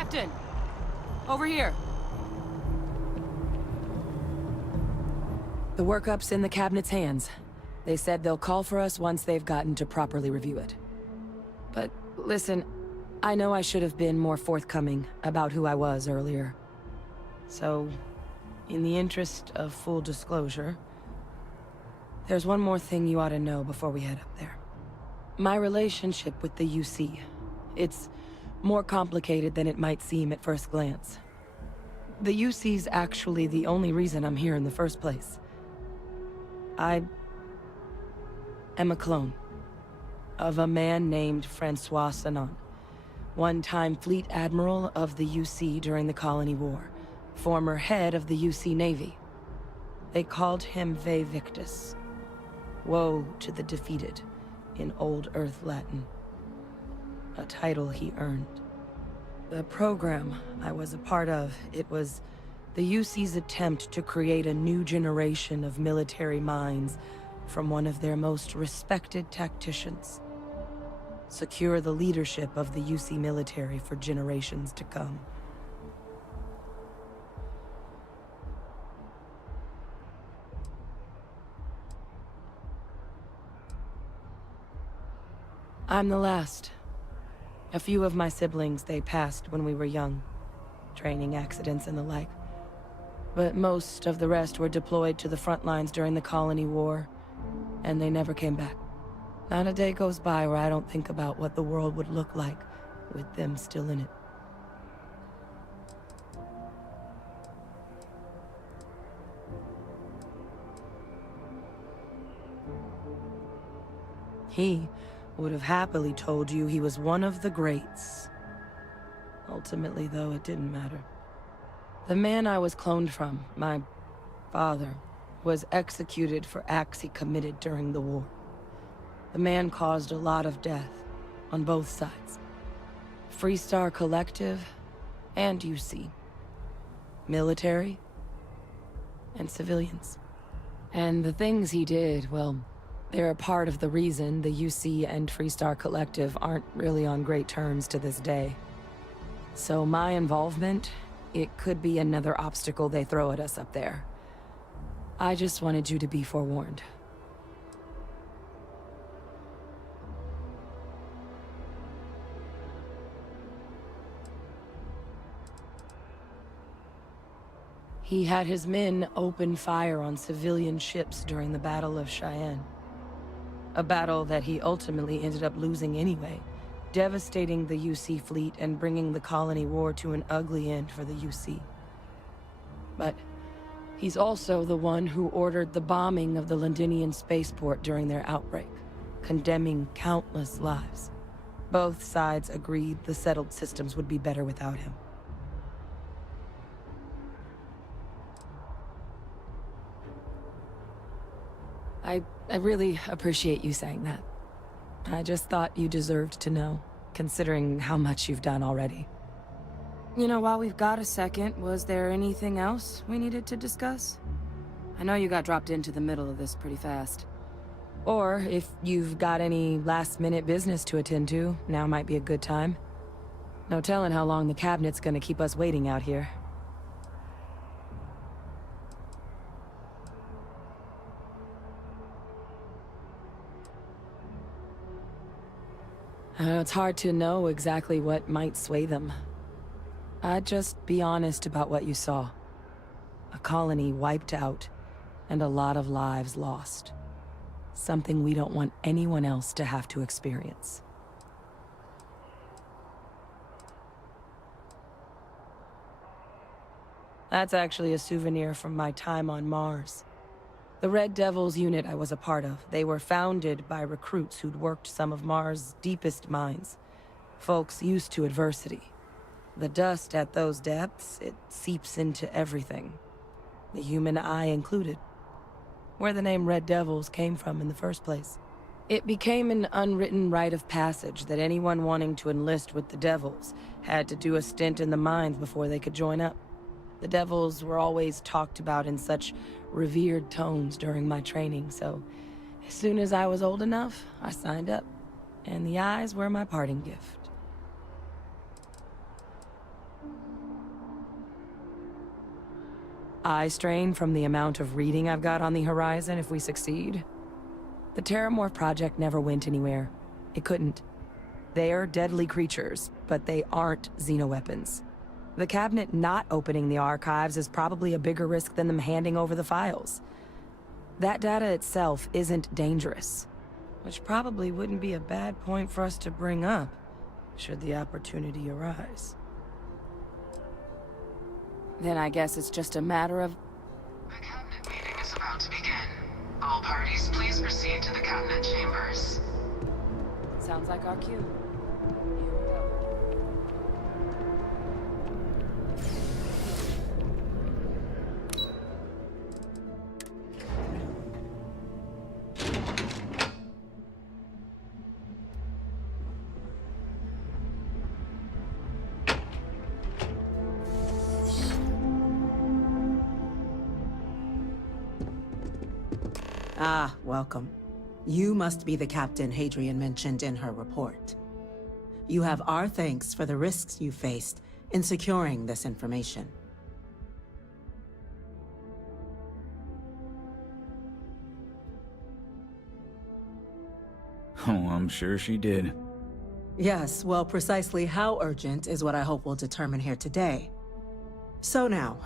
Captain! Over here. The workup's in the Cabinet's hands. They said they'll call for us once they've gotten to properly review it. But listen, I know I should have been more forthcoming about who I was earlier. So, in the interest of full disclosure, there's one more thing you ought to know before we head up there. My relationship with the UC. It's more complicated than it might seem at first glance. The UC's actually the only reason I'm here in the first place. I am a clone of a man named Francois Sanon, one-time fleet admiral of the UC during the Colony War, former head of the UC Navy. They called him Ve Victus, woe to the defeated, in Old Earth Latin, a title he earned. The program I was a part of, it was the UC's attempt to create a new generation of military minds from one of their most respected tacticians. Secure the leadership of the UC military for generations to come. I'm the last. A few of my siblings, they passed when we were young. Training accidents and the like. But most of the rest were deployed to the front lines during the Colony War, and they never came back. Not a day goes by where I don't think about what the world would look like with them still in it. He would have happily told you he was one of the greats. Ultimately, though, it didn't matter. The man I was cloned from, my father, was executed for acts he committed during the war. The man caused a lot of death, on both sides. Freestar Collective, and UC. Military, and civilians. And the things he did, well, they're a part of the reason the UC and Freestar Collective aren't really on great terms to this day. So my involvement, it could be another obstacle they throw at us up there. I just wanted you to be forewarned. He had his men open fire on civilian ships during the Battle of Cheyenne. A battle that he ultimately ended up losing anyway, devastating the UC fleet and bringing the Colony War to an ugly end for the UC. But he's also the one who ordered the bombing of the Londinian spaceport during their outbreak, condemning countless lives. Both sides agreed the settled systems would be better without him. I really appreciate you saying that. I just thought you deserved to know, considering how much you've done already. You know, while we've got a second, was there anything else we needed to discuss? I know you got dropped into the middle of this pretty fast. Or, if you've got any last-minute business to attend to, now might be a good time. No telling how long the Cabinet's gonna keep us waiting out here. It's hard to know exactly what might sway them. I'd just be honest about what you saw. A colony wiped out, and a lot of lives lost. Something we don't want anyone else to have to experience. That's actually a souvenir from my time on Mars. The Red Devils unit I was a part of, they were founded by recruits who'd worked some of Mars' deepest mines. Folks used to adversity. The dust at those depths, it seeps into everything. The human eye included. Where the name Red Devils came from in the first place. It became an unwritten rite of passage that anyone wanting to enlist with the Devils had to do a stint in the mines before they could join up. The Devils were always talked about in such revered tones during my training, so as soon as I was old enough, I signed up. And the eyes were my parting gift. eye strain from the amount of reading I've got on the horizon if we succeed. The Terramorph project never went anywhere. It couldn't. They're deadly creatures, but they aren't xenoweapons. The cabinet not opening the archives is probably a bigger risk than them handing over the files. That data itself isn't dangerous, which probably wouldn't be a bad point for us to bring up, should the opportunity arise. Then I guess it's just a matter of... The cabinet meeting is about to begin. All parties, please proceed to the cabinet chambers. Sounds like our cue. Here we go. Ah, welcome. You must be the captain Hadrian mentioned in her report. You have our thanks for the risks you faced in securing this information. Oh, I'm sure she did. Yes, well, precisely how urgent is what I hope we'll determine here today. So now,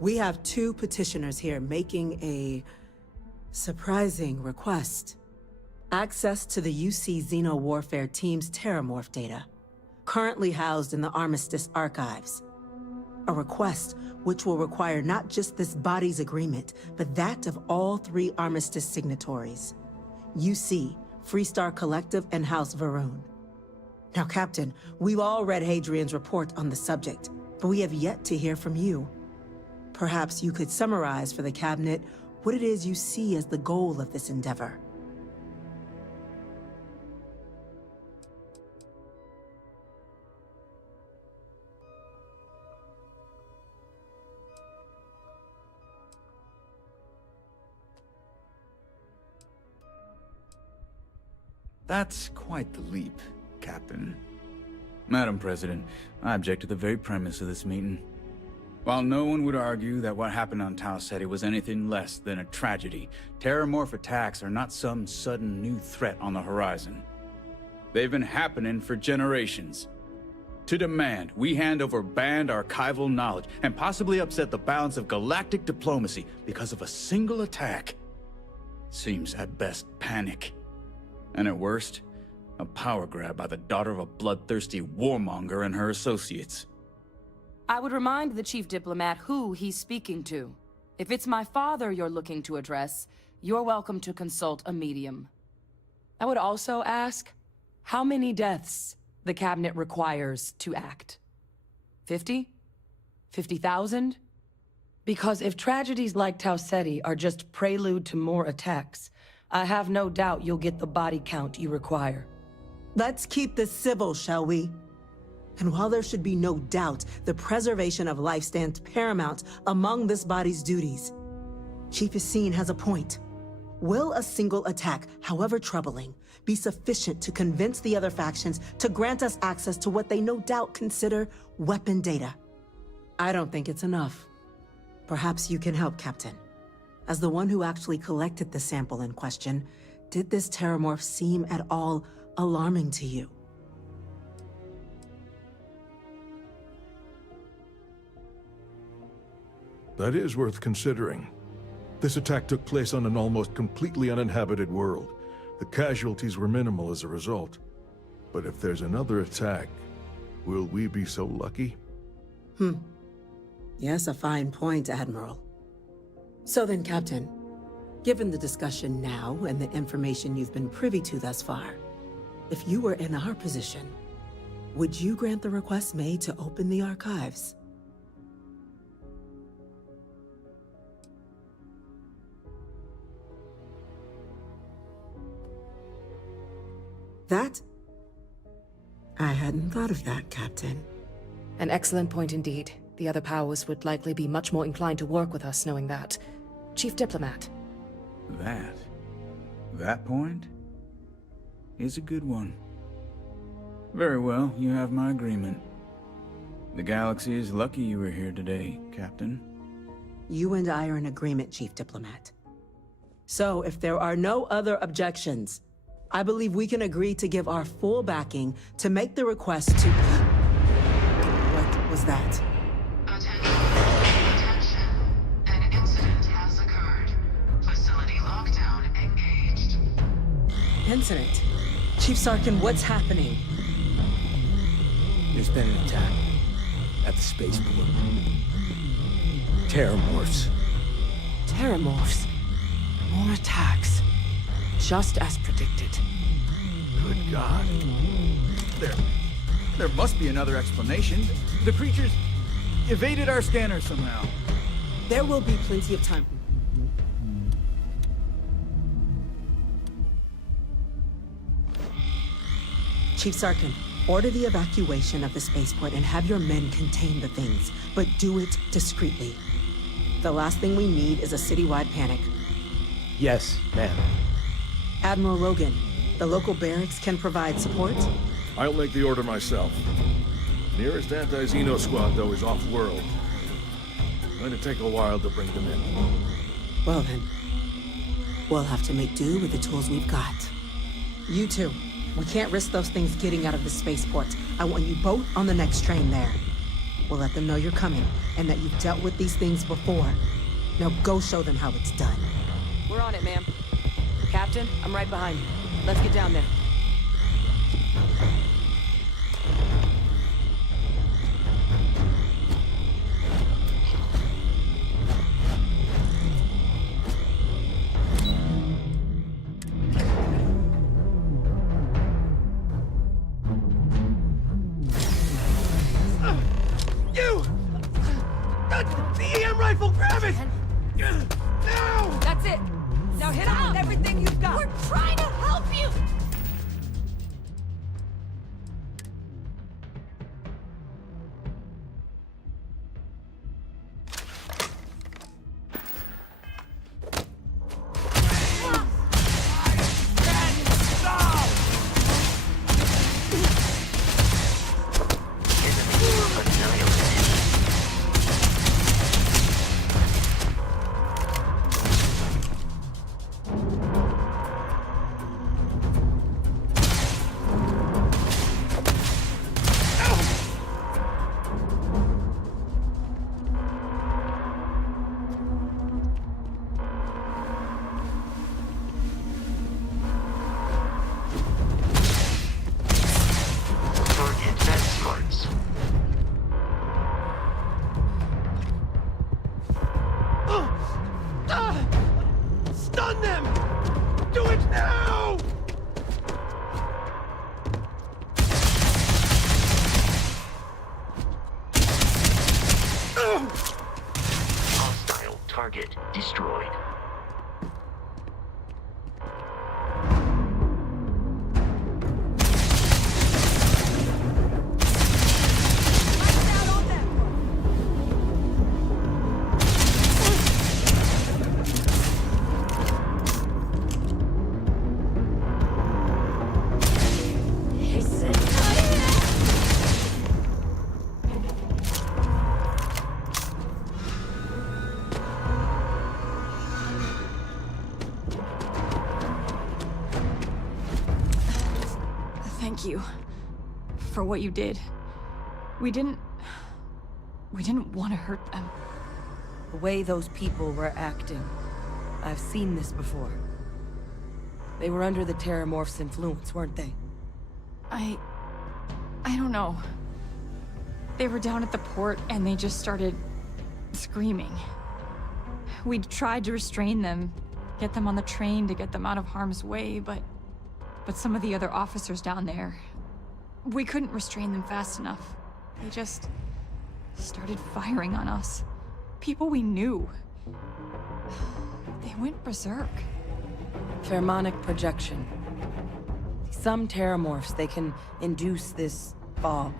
we have two petitioners here making a surprising request. Access to the UC Xeno Warfare Team's Terramorph data, currently housed in the Armistice archives. A request which will require not just this body's agreement, but that of all three Armistice signatories. UC, Freestar Collective, and House Varun. Now, Captain, we've all read Hadrian's report on the subject, but we have yet to hear from you. Perhaps you could summarize for the Cabinet what it is you see as the goal of this endeavor. That's quite the leap, Captain. Madam President, I object to the very premise of this meeting. While no one would argue that what happened on Tau Ceti was anything less than a tragedy, Terramorph attacks are not some sudden new threat on the horizon. They've been happening for generations. To demand we hand over banned archival knowledge and possibly upset the balance of galactic diplomacy because of a single attack seems at best panic. And at worst, a power grab by the daughter of a bloodthirsty warmonger and her associates. I would remind the chief diplomat who he's speaking to. If it's my father you're looking to address, you're welcome to consult a medium. I would also ask, how many deaths the cabinet requires to act? 50? 50,000? Because if tragedies like Tau Ceti are just prelude to more attacks, I have no doubt you'll get the body count you require. Let's keep this civil, shall we? And while there should be no doubt the preservation of life stands paramount among this body's duties, Chief Essene has a point. Will a single attack, however troubling, be sufficient to convince the other factions to grant us access to what they no doubt consider weapon data? I don't think it's enough. Perhaps you can help, Captain. As the one who actually collected the sample in question, did this Terramorph seem at all alarming to you? That is worth considering. This attack took place on an almost completely uninhabited world. The casualties were minimal as a result. But if there's another attack, will we be so lucky? Yes, a fine point, Admiral. So then, Captain, given the discussion now and the information you've been privy to thus far, if you were in our position, would you grant the request made to open the archives? That? I hadn't thought of that, Captain. An excellent point indeed. The other powers would likely be much more inclined to work with us knowing that. Chief Diplomat. That point is a good one. Very well, you have my agreement. The galaxy is lucky you were here today, Captain. You and I are in agreement, Chief Diplomat. So, if there are no other objections, I believe we can agree to give our full backing to make the request to... What was that? Attention. An incident has occurred. Facility lockdown engaged. Incident? Chief Sarkin, what's happening? There's been an attack at the spaceport. Terramorphs. Terramorphs. More attacks. Just as predicted. Good God. There must be another explanation. The creatures evaded our scanner somehow. There will be plenty of time. Chief Sarkin, order the evacuation of the spaceport and have your men contain the things, but do it discreetly. The last thing we need is a citywide panic. Yes, ma'am. Admiral Logan, the local barracks can provide support? I'll make the order myself. Nearest anti-Xeno squad, though, is off-world. Going to take a while to bring them in. Well then, we'll have to make do with the tools we've got. You two, we can't risk those things getting out of the spaceport. I want you both on the next train there. We'll let them know you're coming, and that you've dealt with these things before. Now go show them how it's done. We're on it, ma'am. Captain, I'm right behind you. Let's get down there. The EM rifle, grab it! Now! That's it! Now hit him with everything you've got! We're trying to help you! Stun them! Do it now! Hostile target destroyed. Thank you for what you did. We didn't want to hurt them. The way those people were acting, I've seen this before. They were under the Terramorph's influence, weren't they? I don't know. They were down at the port and they just started screaming. We tried to restrain them, get them on the train to get them out of harm's way, but some of the other officers down there, we couldn't restrain them fast enough. They just started firing on us. People we knew. They went berserk. Pheromonic projection. Some Terramorphs, they can induce this fog.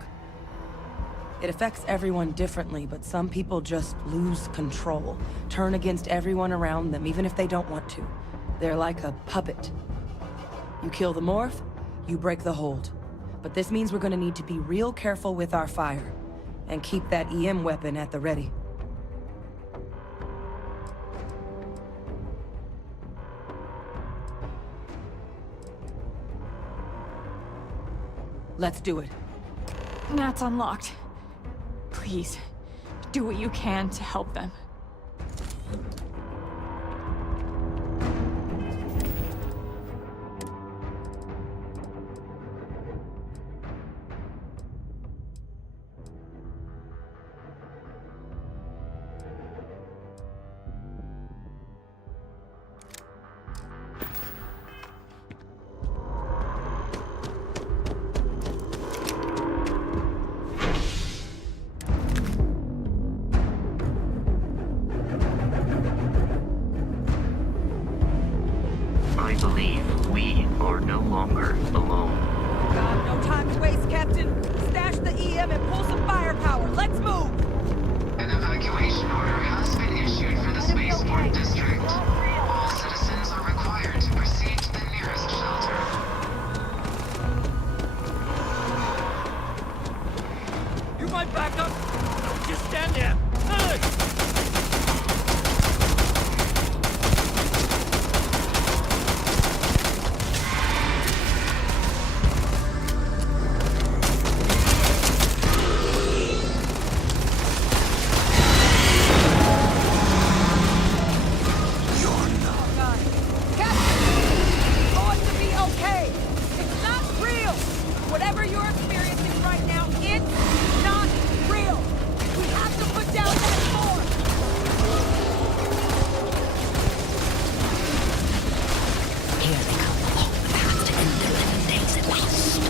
It affects everyone differently, but some people just lose control, turn against everyone around them, even if they don't want to. They're like a puppet. You kill the morph, you break the hold. But this means we're gonna need to be real careful with our fire, and keep that EM weapon at the ready. Let's do it. Matt's unlocked. Please, do what you can to help them. I believe we are no longer alone. Got no time to waste, Captain. Stash the EM and pull some firepower. Let's move! An evacuation order has been issued for the spaceport district. All citizens are required to proceed to the nearest shelter. You might back up. Don't just stand there. Hey! Going to be okay. It's not real. Whatever you're experiencing right now, it's not real. We have to put down that force. Here they come along the path to end their living days at last.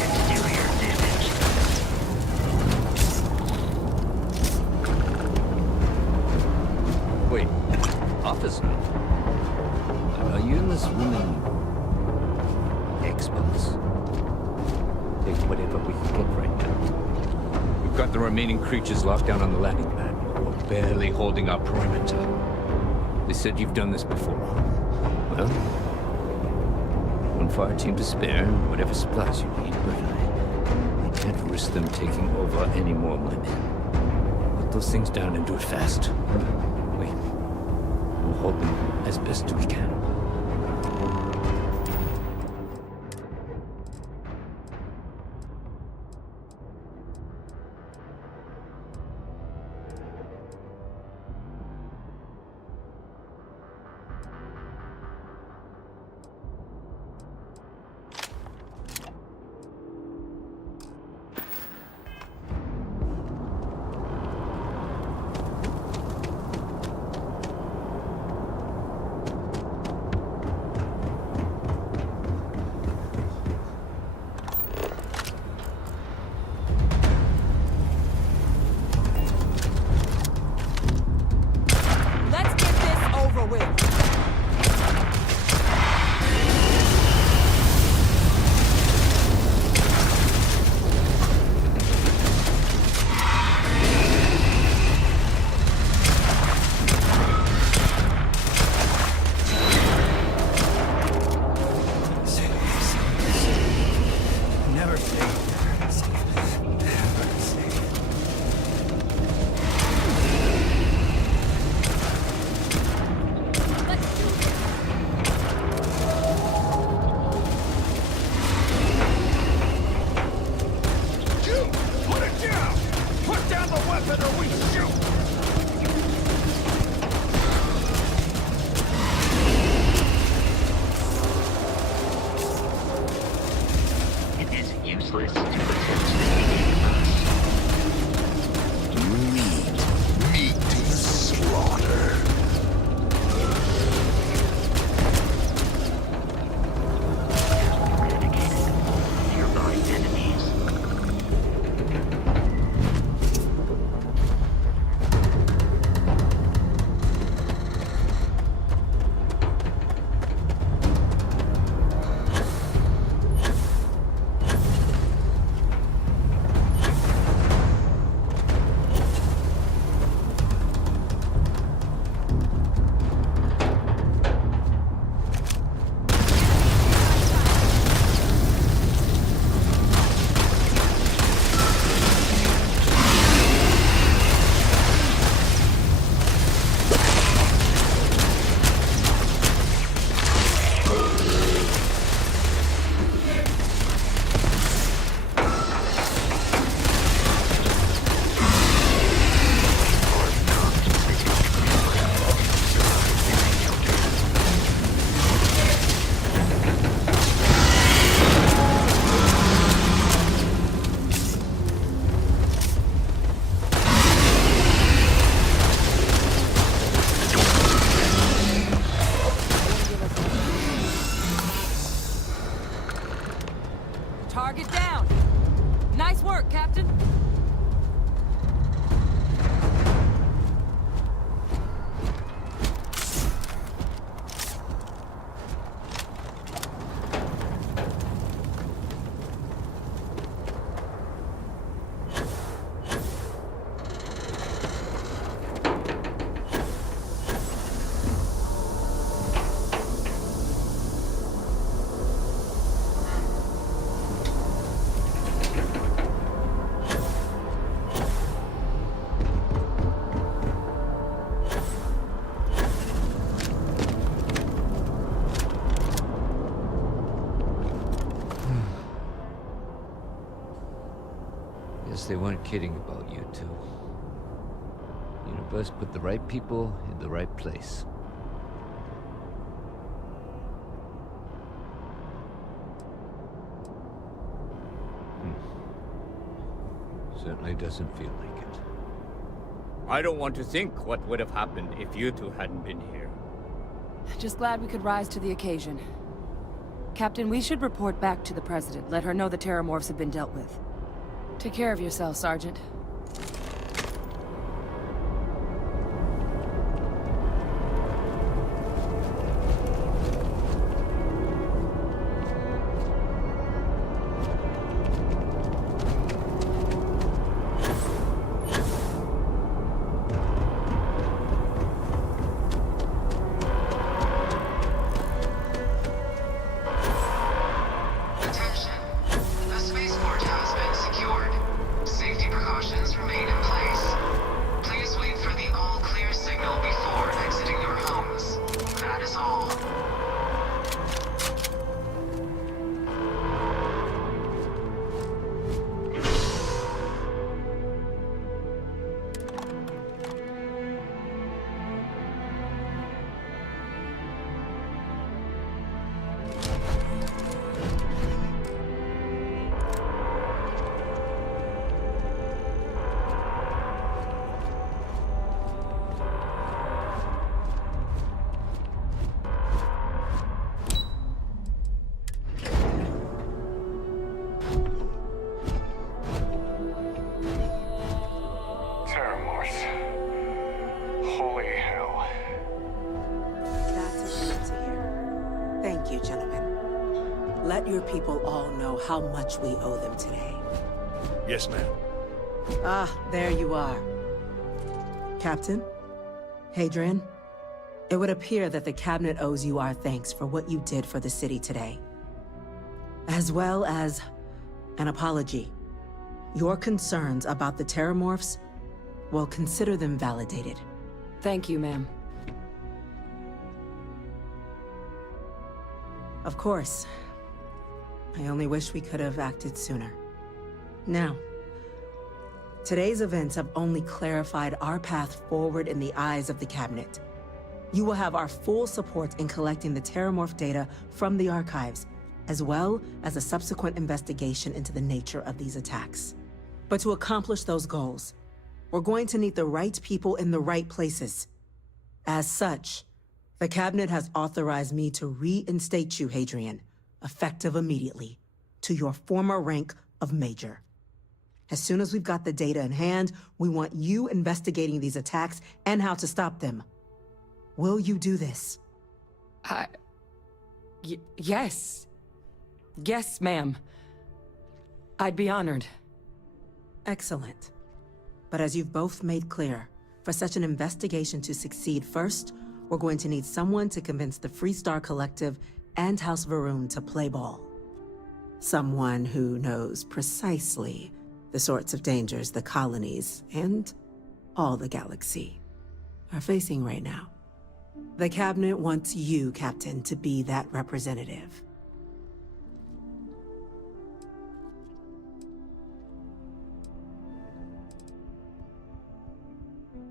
Exterior damage. Wait, officer. Are you and this woman experts? Take whatever we can get right now. We've got the remaining creatures locked down on the landing pad. We're barely holding our perimeter. They said you've done this before. Well, one fire team to spare, and whatever supplies you need, but I can't risk them taking over any more of my men. Put those things down and do it fast. We'll hold them as best we can. Let's get this over with. Never say never say. You put it down! Put down the weapon or we shoot! It is useless to attempt to escape us. Meat to the slaughter. Eradicated all nearby enemies. they weren't kidding about you two. Universe put the right people in the right place. Certainly doesn't feel like it. I don't want to think what would have happened if you two hadn't been here. Just glad we could rise to the occasion. Captain, we should report back to the President. Let her know the Terramorphs have been dealt with. Take care of yourself, Sergeant. Attention. The spaceport has been secured. Safety precautions remain in place. Please wait for the all-clear signal before exiting your homes. That is all. Terramorphs. Holy hell. That's a relief to hear. Thank you, gentlemen. Let your people all know how much we owe them today. Yes, ma'am. Ah, there you are. Captain? Hadrian? It would appear that the Cabinet owes you our thanks for what you did for the city today. As well as an apology. Your concerns about the Terramorphs, well, consider them validated. Thank you, ma'am. Of course. I only wish we could have acted sooner. Now, today's events have only clarified our path forward in the eyes of the Cabinet. You will have our full support in collecting the Terramorph data from the archives, as well as a subsequent investigation into the nature of these attacks. But to accomplish those goals, we're going to need the right people in the right places. As such, the Cabinet has authorized me to reinstate you, Hadrian, effective immediately, to your former rank of Major. As soon as we've got the data in hand, we want you investigating these attacks and how to stop them. Will you do this? Yes. Yes, ma'am. I'd be honored. Excellent. But as you've both made clear, for such an investigation to succeed, first, we're going to need someone to convince the Freestar Collective and House Varun to play ball. Someone who knows precisely the sorts of dangers the colonies and all the galaxy are facing right now. The Cabinet wants you, Captain, to be that representative.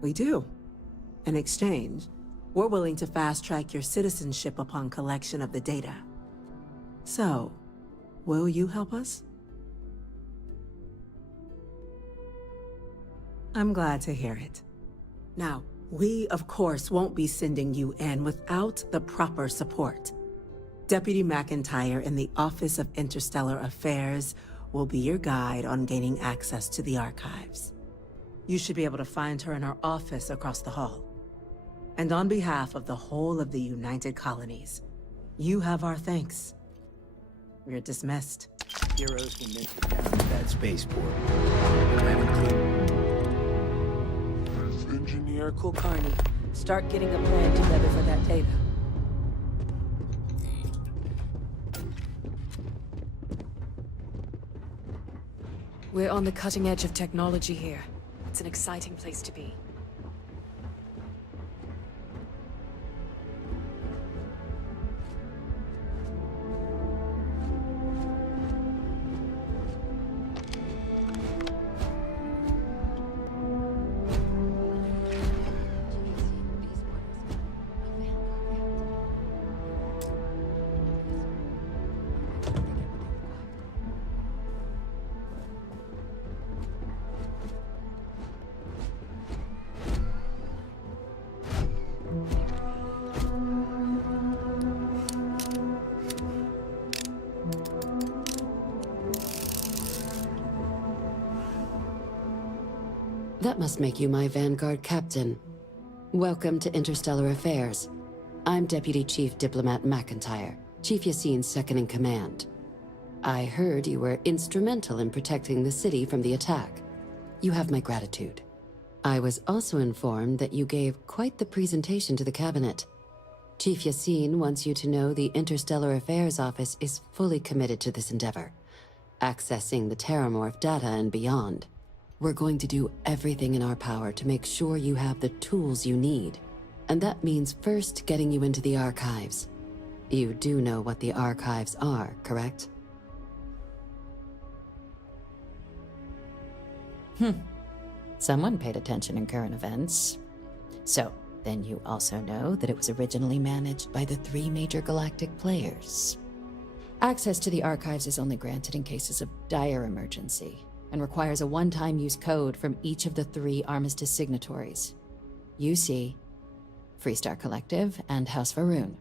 We do. In exchange, we're willing to fast-track your citizenship upon collection of the data. So, will you help us? I'm glad to hear it. Now, we, of course, won't be sending you in without the proper support. Deputy McIntyre in the Office of Interstellar Affairs will be your guide on gaining access to the archives. You should be able to find her in her office across the hall. And on behalf of the whole of the United Colonies, you have our thanks. You're dismissed. Heroes were meant to down at that spaceport. I have a clue. Engineer Kulkarni, start getting a plan together for that data. We're on the cutting edge of technology here. It's an exciting place to be. That must make you my Vanguard captain. Welcome to Interstellar Affairs. I'm Deputy Chief Diplomat McIntyre, Chief Yassine's second-in-command. I heard you were instrumental in protecting the city from the attack. You have my gratitude. I was also informed that you gave quite the presentation to the cabinet. Chief Yassine wants you to know the Interstellar Affairs Office is fully committed to this endeavor, accessing the Terramorph data and beyond. We're going to do everything in our power to make sure you have the tools you need. And that means first getting you into the archives. You do know what the archives are, correct? Someone paid attention in current events. So, then you also know that it was originally managed by the 3 major galactic players. Access to the archives is only granted in cases of dire emergency, and requires a one-time use code from each of the 3 Armistice signatories. UC, Freestar Collective, and House Varun.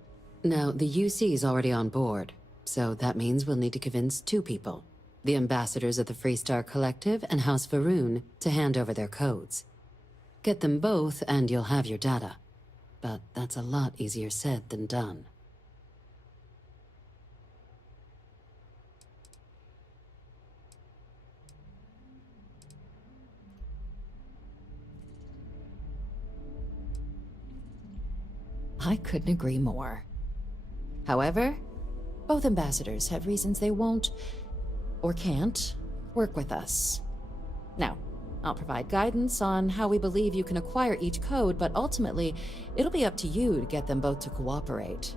Now, the UC is already on board, so that means we'll need to convince 2 people. The ambassadors of the Freestar Collective and House Varun to hand over their codes. Get them both and you'll have your data. But that's a lot easier said than done. I couldn't agree more. However, both ambassadors have reasons they won't, or can't, work with us. Now, I'll provide guidance on how we believe you can acquire each code, but ultimately, it'll be up to you to get them both to cooperate.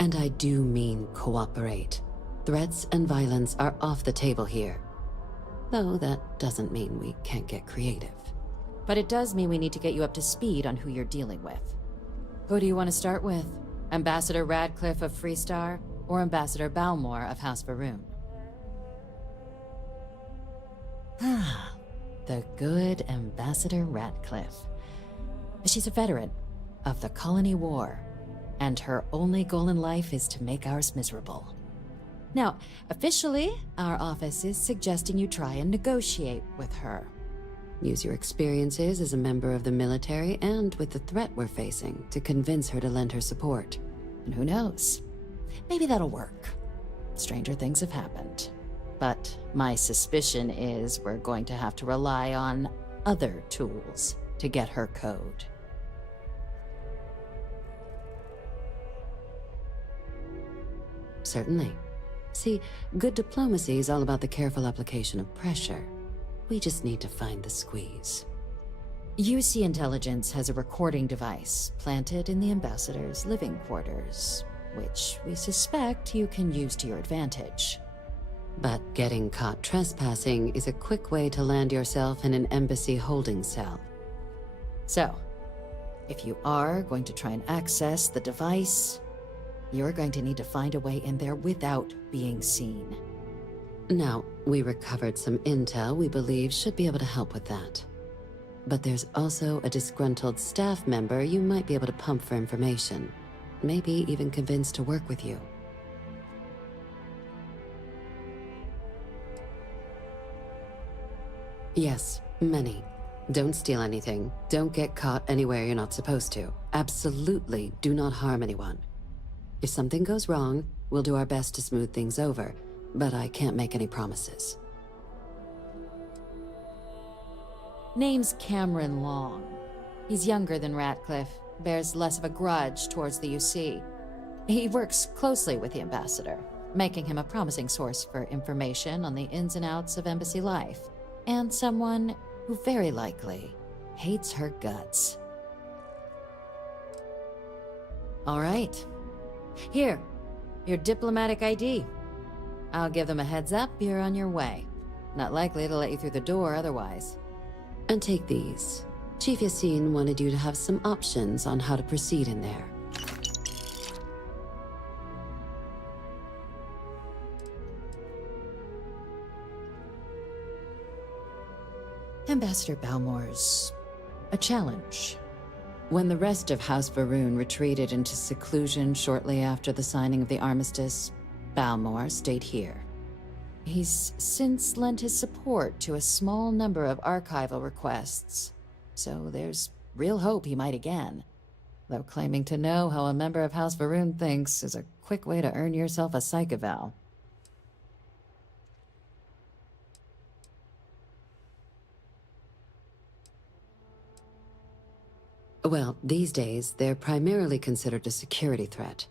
And I do mean cooperate. Threats and violence are off the table here. Though that doesn't mean we can't get creative. But it does mean we need to get you up to speed on who you're dealing with. Who do you want to start with? Ambassador Radcliffe of Freestar, or Ambassador Balmore of House Varun? The good Ambassador Radcliffe. She's a veteran of the Colony War, and her only goal in life is to make ours miserable. Now, officially, our office is suggesting you try and negotiate with her. Use your experiences as a member of the military and with the threat we're facing to convince her to lend her support. And who knows? Maybe that'll work. Stranger things have happened. But my suspicion is we're going to have to rely on other tools to get her code. Certainly. See, good diplomacy is all about the careful application of pressure. We just need to find the squeeze. UC Intelligence has a recording device planted in the ambassador's living quarters, which we suspect you can use to your advantage. But getting caught trespassing is a quick way to land yourself in an embassy holding cell. So, if you are going to try and access the device, you're going to need to find a way in there without being seen. Now, we recovered some intel we believe should be able to help with that. But there's also a disgruntled staff member you might be able to pump for information. Maybe even convince to work with you. Yes, many. Don't steal anything. Don't get caught anywhere you're not supposed to. Absolutely do not harm anyone. If something goes wrong, we'll do our best to smooth things over, but I can't make any promises. Name's Cameron Long. He's younger than Ratcliffe, bears less of a grudge towards the UC. He works closely with the ambassador, making him a promising source for information on the ins and outs of embassy life, and someone who very likely hates her guts. All right. Here, your diplomatic ID. I'll give them a heads up you're on your way. Not likely to let you through the door otherwise. And take these. Chief Yassine wanted you to have some options on how to proceed in there. Ambassador Balmore's a challenge. When the rest of House Varun retreated into seclusion shortly after the signing of the armistice, Balmore stayed here. He's since lent his support to a small number of archival requests, so there's real hope he might again. Though claiming to know how a member of House Varun thinks is a quick way to earn yourself a psych eval. Well, these days, they're primarily considered a security threat.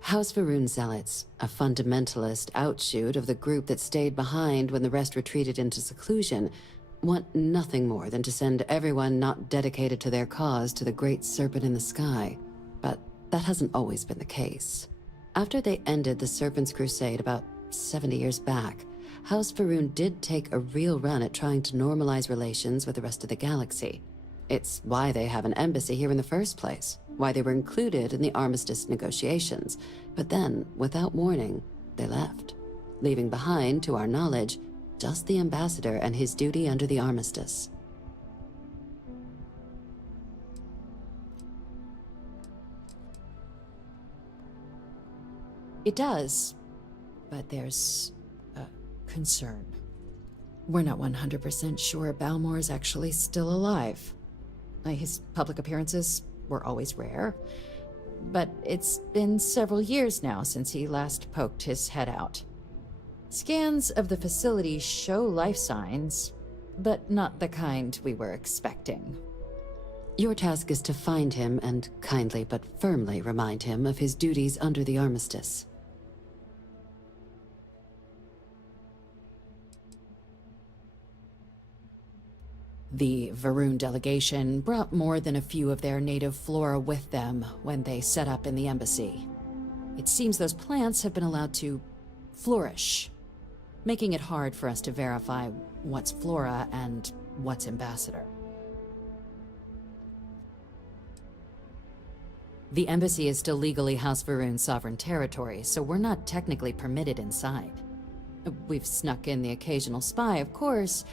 House Varun Zealots, a fundamentalist outshoot of the group that stayed behind when the rest retreated into seclusion, want nothing more than to send everyone not dedicated to their cause to the Great Serpent in the Sky. But that hasn't always been the case. After they ended the Serpent's Crusade about 70 years back, House Varun did take a real run at trying to normalize relations with the rest of the galaxy. It's why they have an embassy here in the first place, why they were included in the armistice negotiations. But then, without warning, they left, leaving behind, to our knowledge, just the ambassador and his duty under the armistice. It does, but there's a concern. We're not 100% sure Balmore's actually still alive. His public appearances were always rare, but it's been several years now since he last poked his head out. Scans of the facility show life signs, but not the kind we were expecting. Your task is to find him and kindly but firmly remind him of his duties under the armistice. The Varun delegation brought more than a few of their native flora with them when they set up in the embassy. It seems those plants have been allowed to flourish, making it hard for us to verify what's flora and what's ambassador. The embassy is still legally House Varun's sovereign territory, so we're not technically permitted inside. We've snuck in the occasional spy, of course,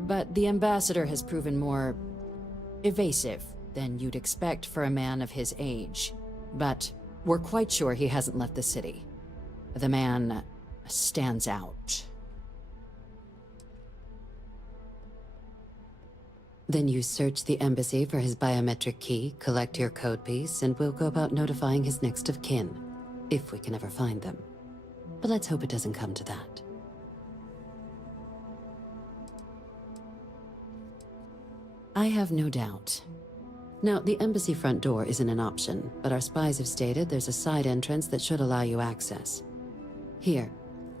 but the ambassador has proven more evasive than you'd expect for a man of his age. But we're quite sure he hasn't left the city. The man stands out. Then you search the embassy for his biometric key, collect your code piece, and we'll go about notifying his next of kin, if we can ever find them. But let's hope it doesn't come to that. I have no doubt. Now, the embassy front door isn't an option, but our spies have stated there's a side entrance that should allow you access. Here,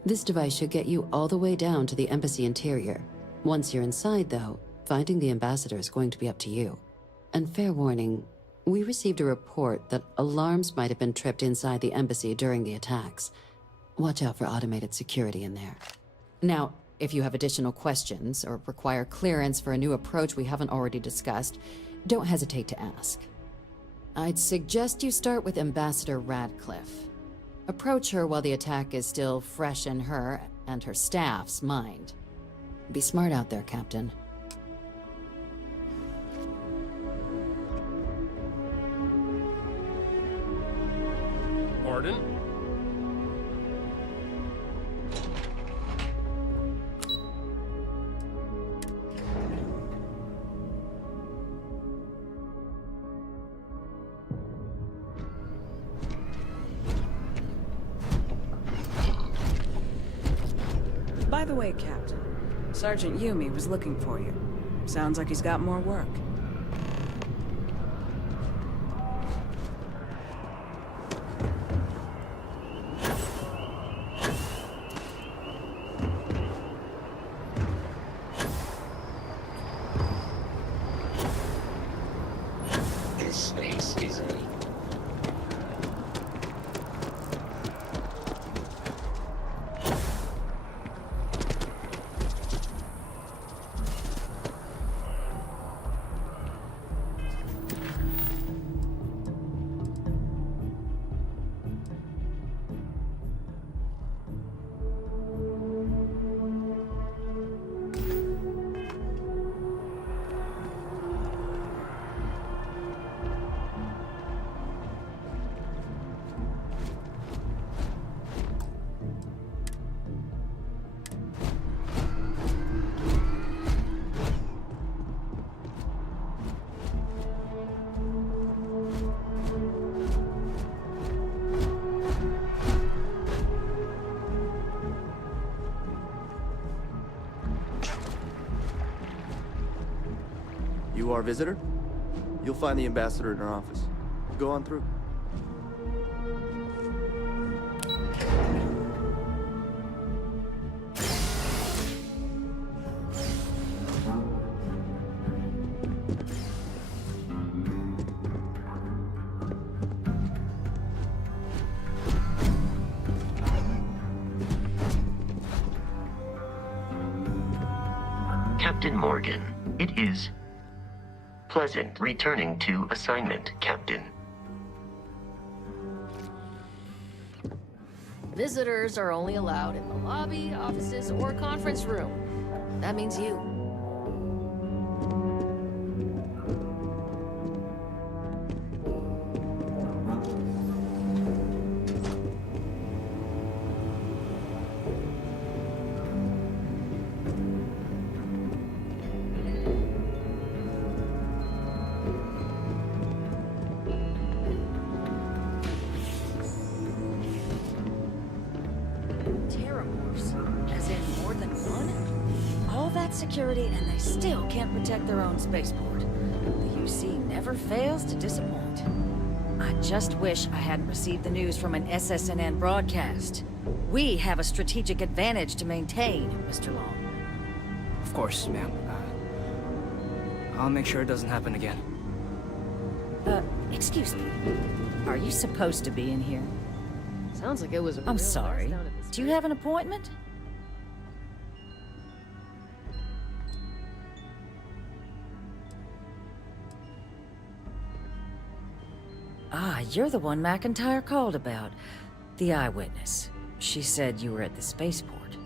this device should get you all the way down to the embassy interior. Once you're inside, though, finding the ambassador is going to be up to you. And fair warning, we received a report that alarms might have been tripped inside the embassy during the attacks. Watch out for automated security in there. Now, if you have additional questions or require clearance for a new approach we haven't already discussed, don't hesitate to ask. I'd suggest you start with Ambassador Radcliffe. Approach her while the attack is still fresh in her and her staff's mind. Be smart out there, Captain. Pardon? By the way, Captain, Sergeant Yumi was looking for you. Sounds like he's got more work. This space is a You our visitor? You'll find the ambassador in our office. Go on through. Captain Morgan, it is pleasant returning to assignment, Captain. Visitors are only allowed in the lobby, offices, or conference room. That means you. Security, and they still can't protect their own spaceport. The UC never fails to disappoint. I just wish I hadn't received the news from an SSNN broadcast. We have a strategic advantage to maintain, Mr. Long. Of course, ma'am. I'll make sure it doesn't happen again. Excuse me. Are you supposed to be in here? Sounds like it was a I'm sorry. Do you have an appointment? Ah, you're the one McIntyre called about. The eyewitness. She said you were at the spaceport.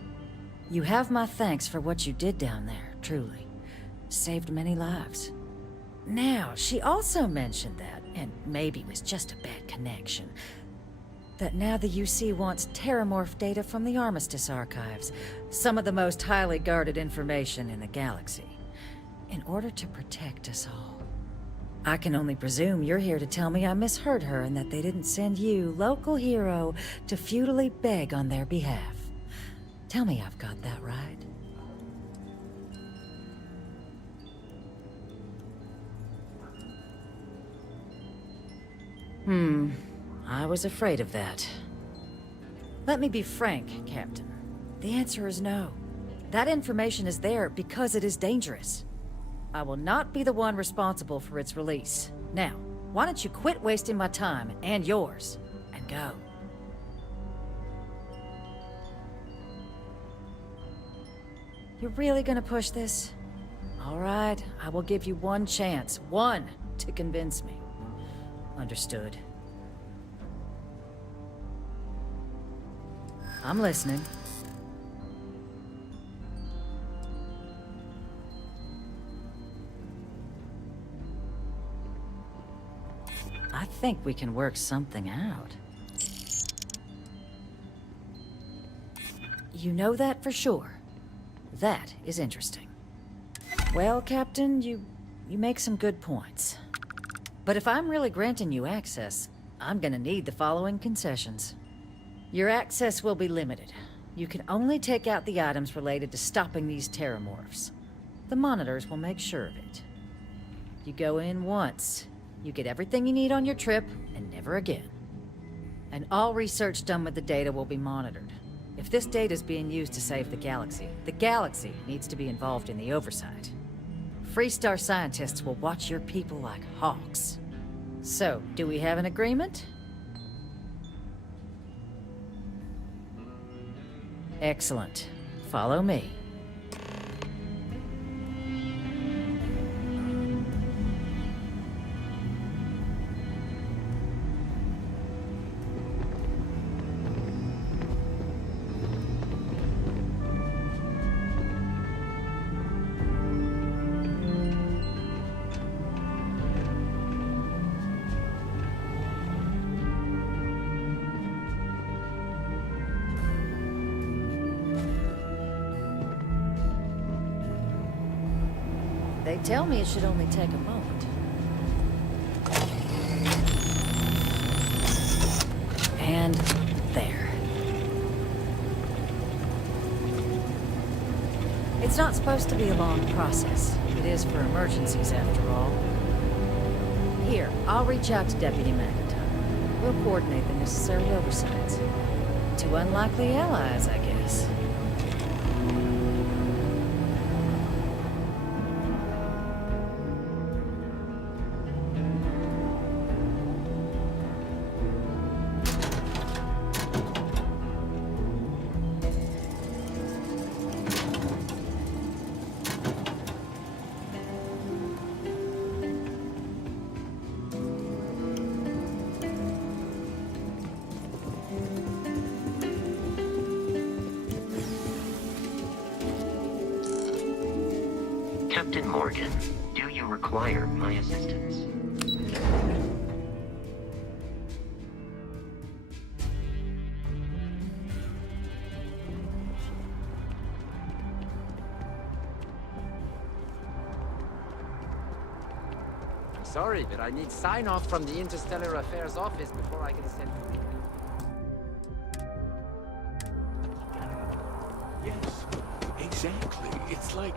You have my thanks for what you did down there, truly. Saved many lives. Now, she also mentioned that, and maybe it was just a bad connection, that now the UC wants terramorph data from the Armistice archives, some of the most highly guarded information in the galaxy, in order to protect us all. I can only presume you're here to tell me I misheard her and that they didn't send you, local hero, to futilely beg on their behalf. Tell me I've got that right. I was afraid of that. Let me be frank, Captain. The answer is no. That information is there because it is dangerous. I will not be the one responsible for its release. Now, why don't you quit wasting my time and yours, and go? You're really gonna push this? All right, I will give you one chance, one, to convince me. Understood. I'm listening. I think we can work something out. You know that for sure. That is interesting. Well, Captain, you make some good points. But if I'm really granting you access, I'm gonna need the following concessions. Your access will be limited. You can only take out the items related to stopping these terramorphs. The monitors will make sure of it. You go in once. You get everything you need on your trip, and never again. And all research done with the data will be monitored. If this data is being used to save the galaxy needs to be involved in the oversight. Freestar scientists will watch your people like hawks. So, do we have an agreement? Excellent. Follow me. They tell me it should only take a moment. And there. It's not supposed to be a long process. it is for emergencies, after all. Here, I'll reach out to Deputy McIntyre. We'll coordinate the necessary oversights. Two unlikely allies, I guess. Captain Morgan, do you require my assistance? Sorry, but I need sign-off from the Interstellar Affairs office before I can send you. Yes, exactly. It's like...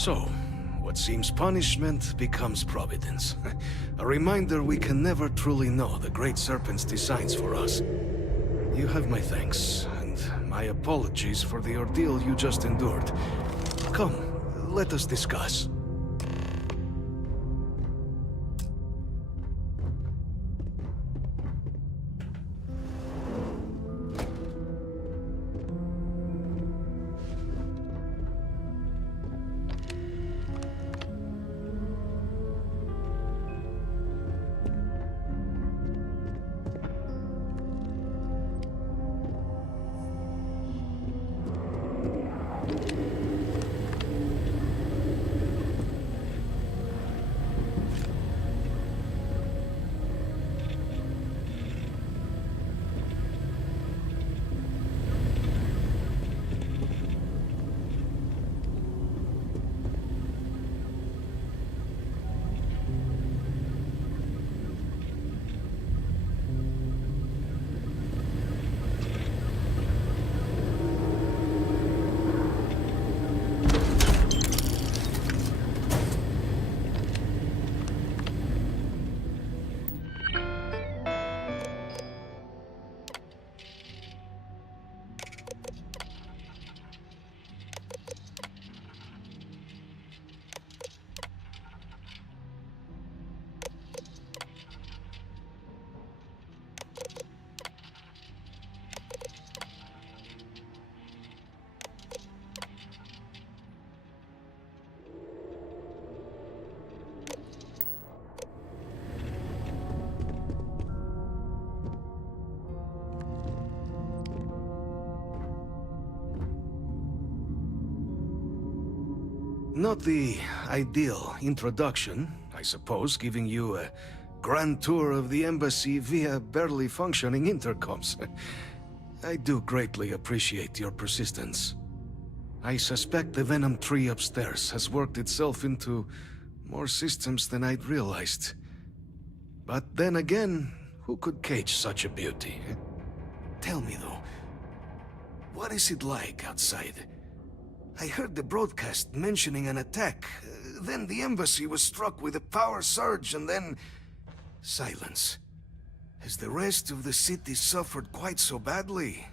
So, what seems punishment becomes providence. A reminder we can never truly know the Great Serpent's designs for us. You have my thanks, and my apologies for the ordeal you just endured. Come, let us discuss. Not the ideal introduction, I suppose, giving you a grand tour of the embassy via barely functioning intercoms. I do greatly appreciate your persistence. I suspect the Venom tree upstairs has worked itself into more systems than I'd realized. But then again, who could cage such a beauty? Tell me though, what is it like outside? I heard the broadcast mentioning an attack. Then the embassy was struck with a power surge and then... silence. Has the rest of the city suffered quite so badly?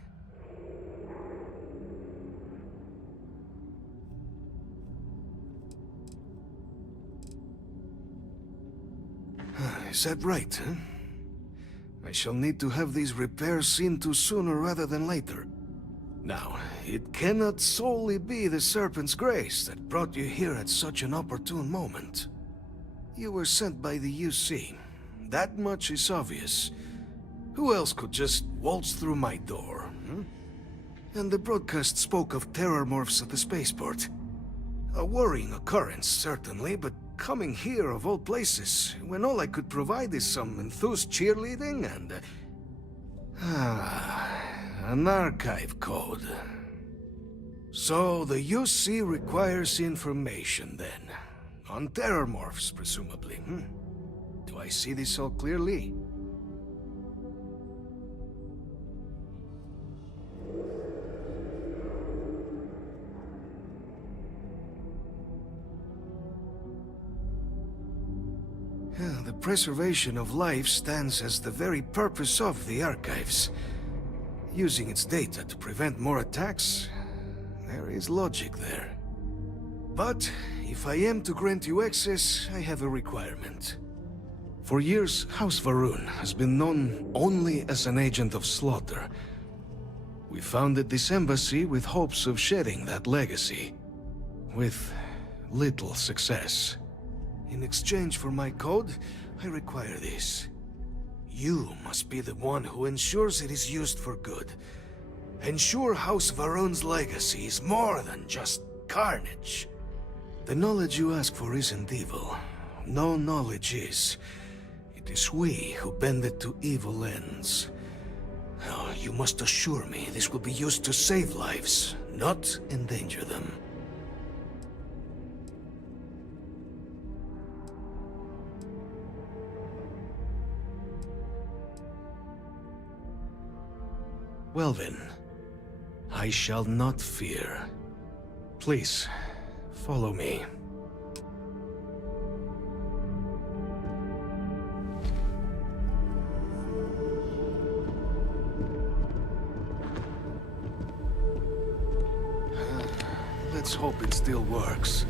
Is that right, huh? I shall need to have these repairs seen to sooner rather than later. Now, it cannot solely be the Serpent's grace that brought you here at such an opportune moment. You were sent by the UC. That much is obvious. Who else could just waltz through my door, hmm? And the broadcast spoke of terror morphs at the spaceport. A worrying occurrence, certainly, but coming here of all places, when all I could provide is some enthused cheerleading and... an archive code. So the UC requires information, then. On terror morphs, presumably, hmm? Do I see this all clearly? The preservation of life stands as the very purpose of the archives. Using its data to prevent more attacks, there is logic there. But if I am to grant you access, I have a requirement. For years, House Varun has been known only as an agent of slaughter. We founded this embassy with hopes of shedding that legacy, with little success. In exchange for my code, I require this. You must be the one who ensures it is used for good. Ensure House Varun's legacy is more than just carnage. The knowledge you ask for isn't evil. No knowledge is. It is we who bend it to evil ends. Oh, you must assure me this will be used to save lives, not endanger them. Well then, I shall not fear. Please, follow me. Let's hope it still works.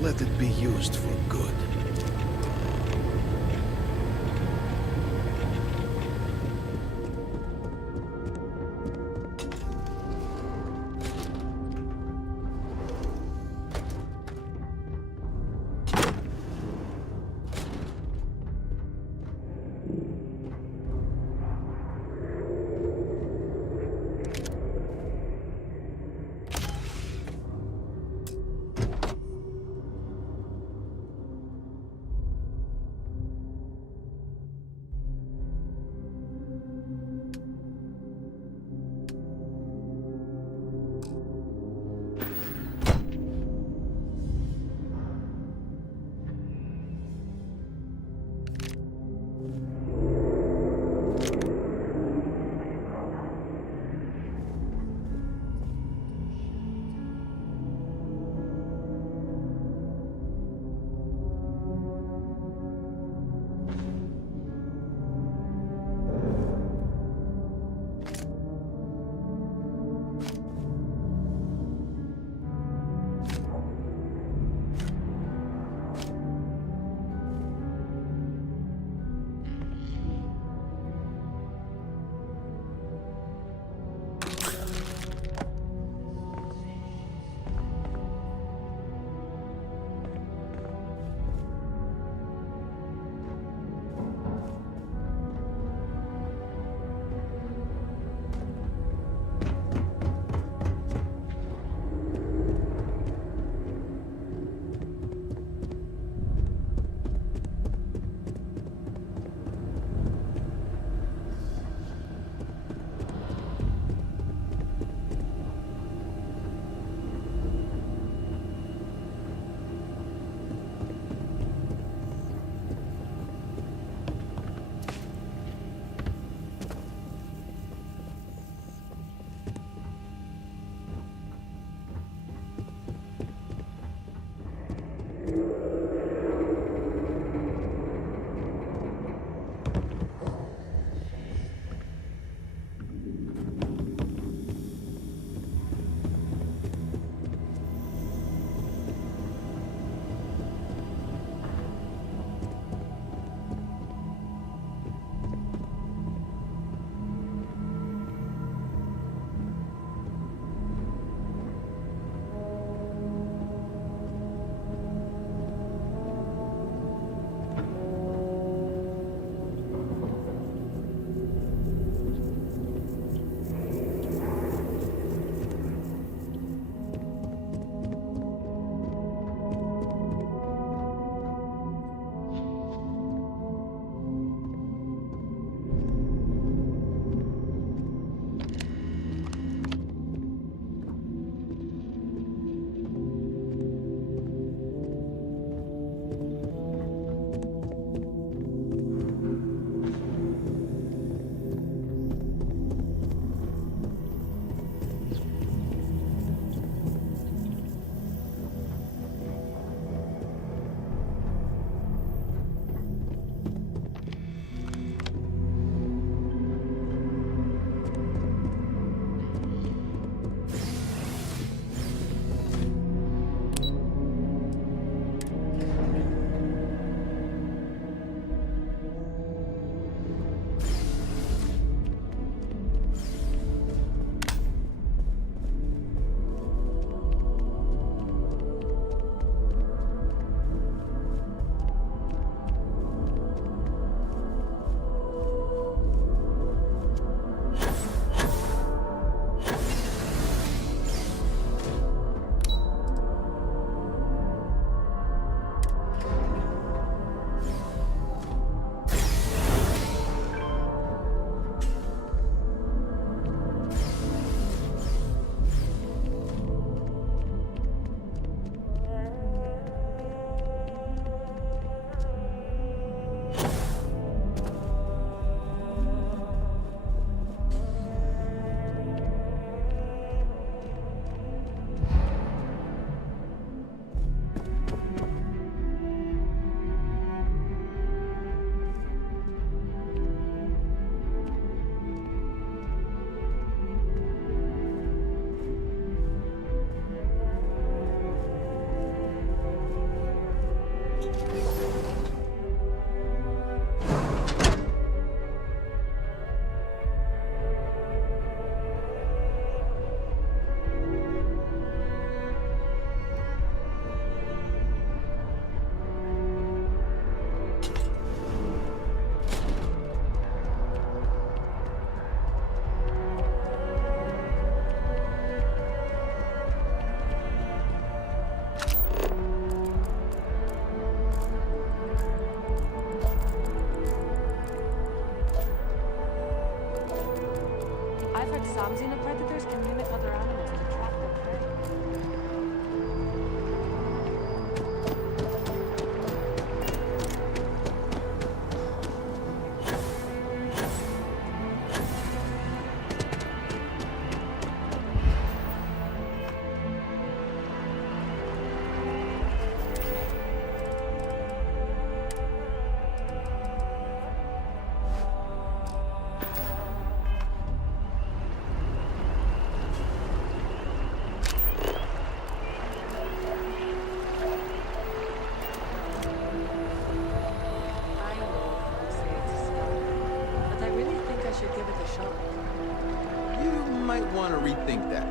Let it be used for good. heard some xenopredators can mimic other animals to trap their prey. Should give it a shot. You might want to rethink that.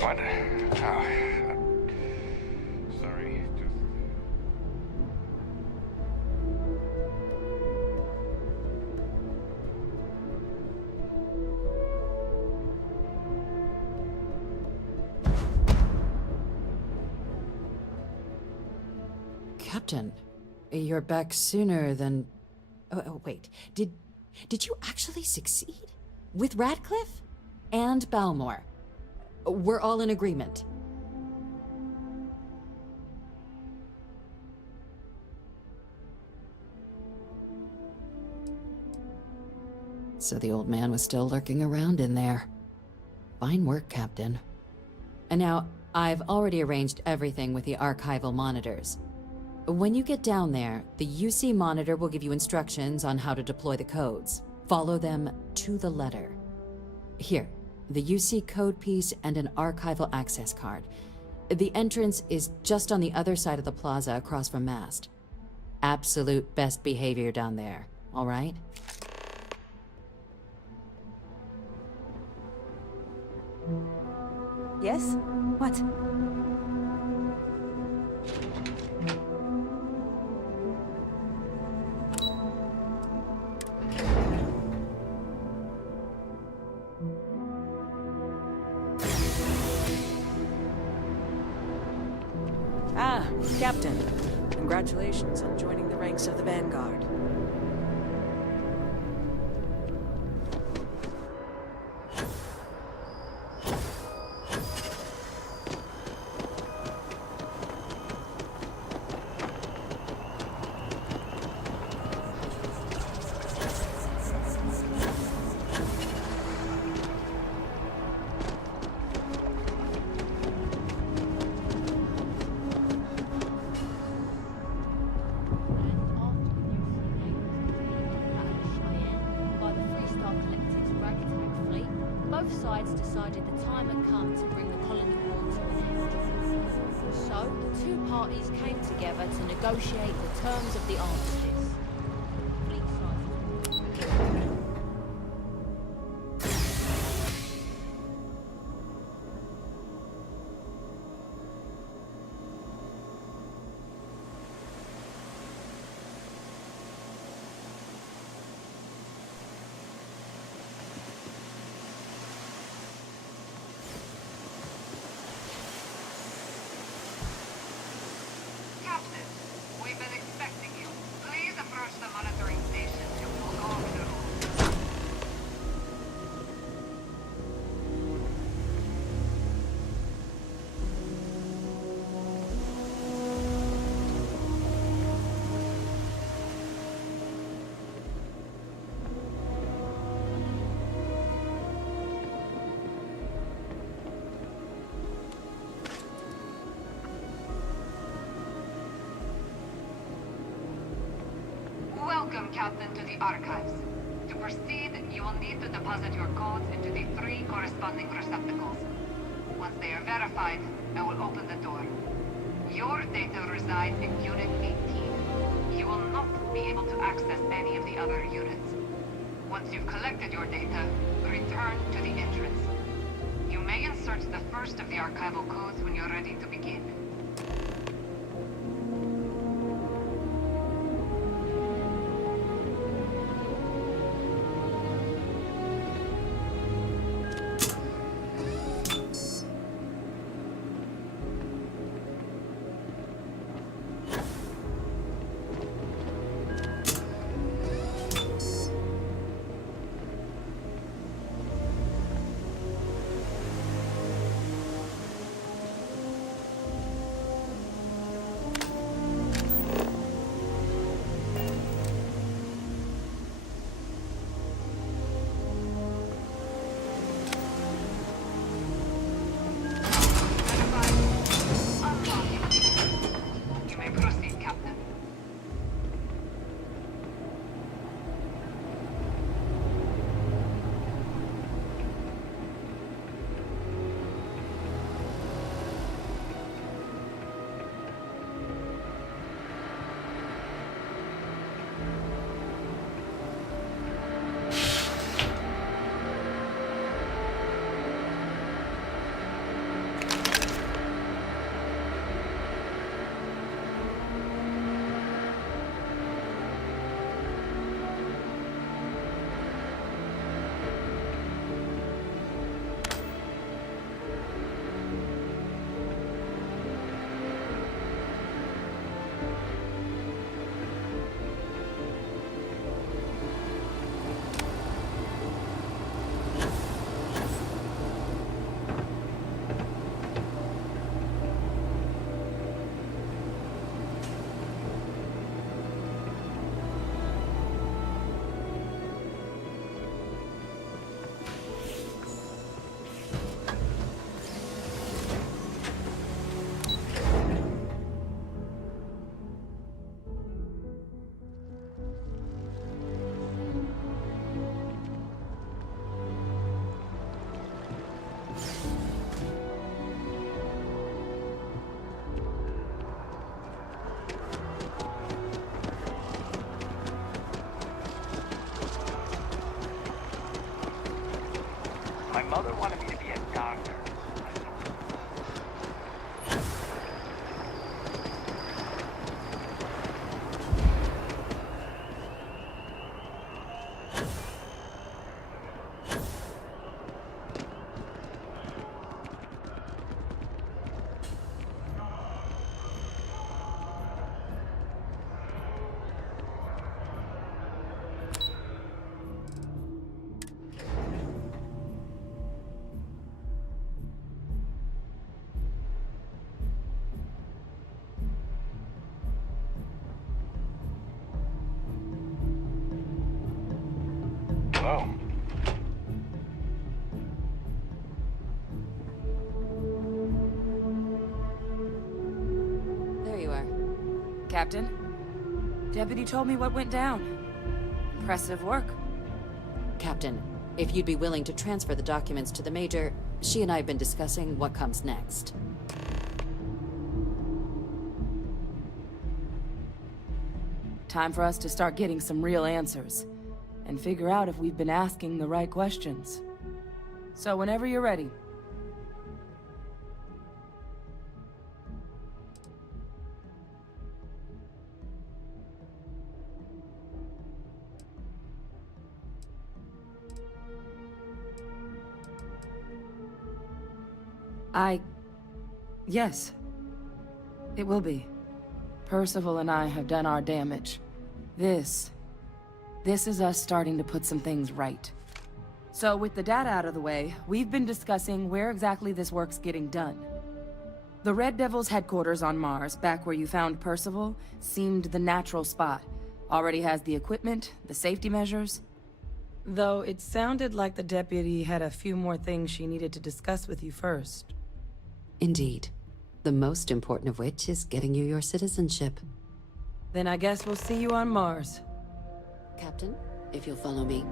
What? Oh, sorry. Captain, you're back sooner than... Oh, wait. Did you actually succeed? With Radcliffe? And Balmore? We're all in agreement. So the old man was still lurking around in there. Fine work, Captain. And now, I've already arranged everything with the archival monitors. When you get down there, the UC monitor will give you instructions on how to deploy the codes. Follow them to the letter. Here, the UC code piece and an archival access card. The entrance is just on the other side of the plaza across from Mast. Absolute best behavior down there, all right? Yes? What? Ah, Captain. Congratulations on joining the ranks of the Vanguard. Both sides decided the time had come to bring the colony war to an end. So, the two parties came together to negotiate the terms of the armistice. Fleet size. Captain, we've been expecting you. Please approach the monitoring station to go over the rules. Welcome, Captain, to the Archives. To proceed, you will need to deposit your codes into the 3 corresponding receptacles. Once they are verified, I will open the door. Your data resides in Unit 18. You will not be able to access any of the other units. Once you've collected your data, return to the entrance. You may insert the first of the archival codes when you're ready to begin. Captain. Deputy told me what went down. Impressive work. Captain, if you'd be willing to transfer the documents to the Major, she and I have been discussing what comes next. Time for us to start getting some real answers, and figure out if we've been asking the right questions. So whenever you're ready. Yes. It will be. Percival and I have done our damage. This is us starting to put some things right. So with the data out of the way, we've been discussing where exactly this work's getting done. The Red Devil's headquarters on Mars, back where you found Percival, seemed the natural spot. Already has the equipment, the safety measures. Though it sounded like the deputy had a few more things she needed to discuss with you first. Indeed. The most important of which is getting you your citizenship. Then I guess we'll see you on Mars. Captain, if you'll follow me.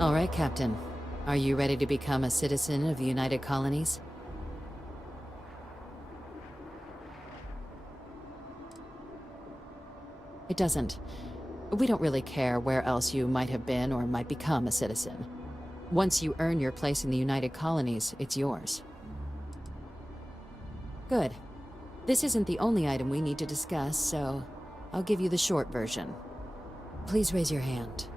All right, Captain. Are you ready to become a citizen of the United Colonies? It doesn't. We don't really care where else you might have been or might become a citizen. Once you earn your place in the United Colonies, it's yours. Good. This isn't the only item we need to discuss, so I'll give you the short version. Please raise your hand.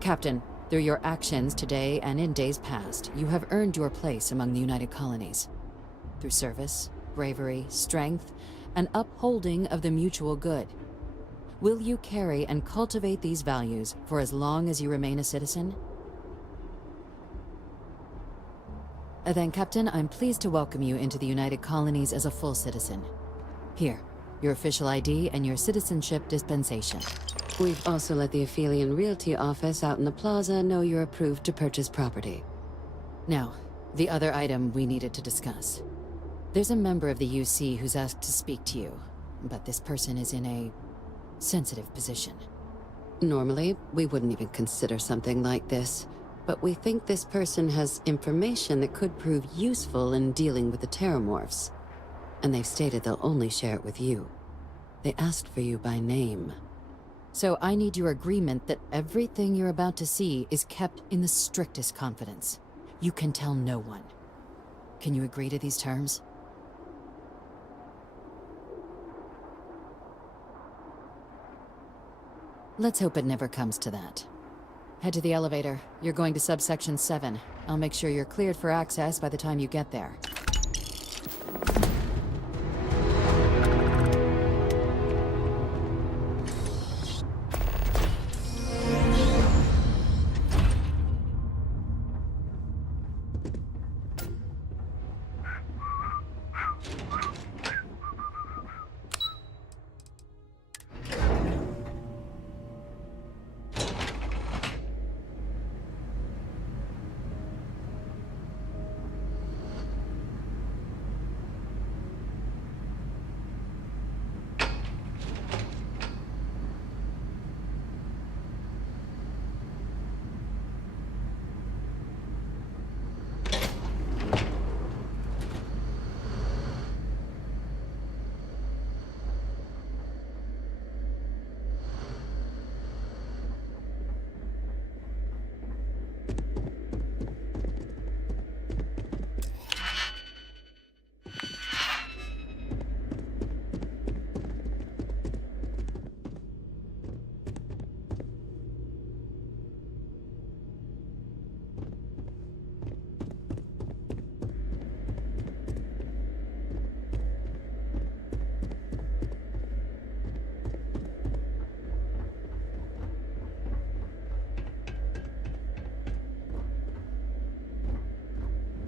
Captain, through your actions today and in days past, you have earned your place among the United Colonies. Through service, bravery, strength, and upholding of the mutual good. Will you carry and cultivate these values for as long as you remain a citizen? Then, Captain, I'm pleased to welcome you into the United Colonies as a full citizen. Here, your official ID and your citizenship dispensation. We've also let the Aphelion Realty office out in the plaza know you're approved to purchase property. Now, the other item we needed to discuss. There's a member of the UC who's asked to speak to you, but this person is in a sensitive position. Normally, we wouldn't even consider something like this, but we think this person has information that could prove useful in dealing with the Terramorphs. And they've stated they'll only share it with you. They asked for you by name. So I need your agreement that everything you're about to see is kept in the strictest confidence. You can tell no one. Can you agree to these terms? Let's hope it never comes to that. Head to the elevator. You're going to subsection 7. I'll make sure you're cleared for access by the time you get there.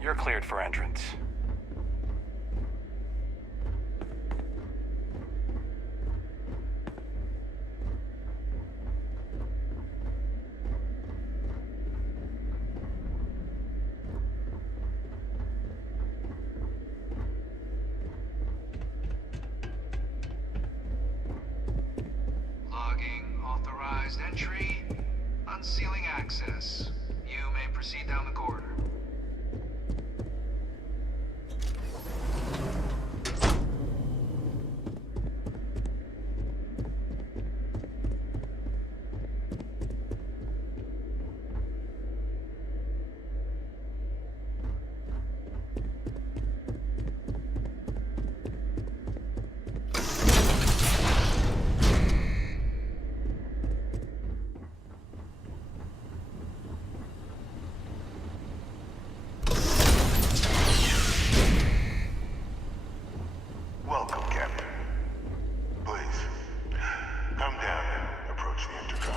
You're cleared for entrance. Logging authorized entry. Unsealing access. You may proceed down the corridor. Welcome, Captain. Please, come down and approach the intercom.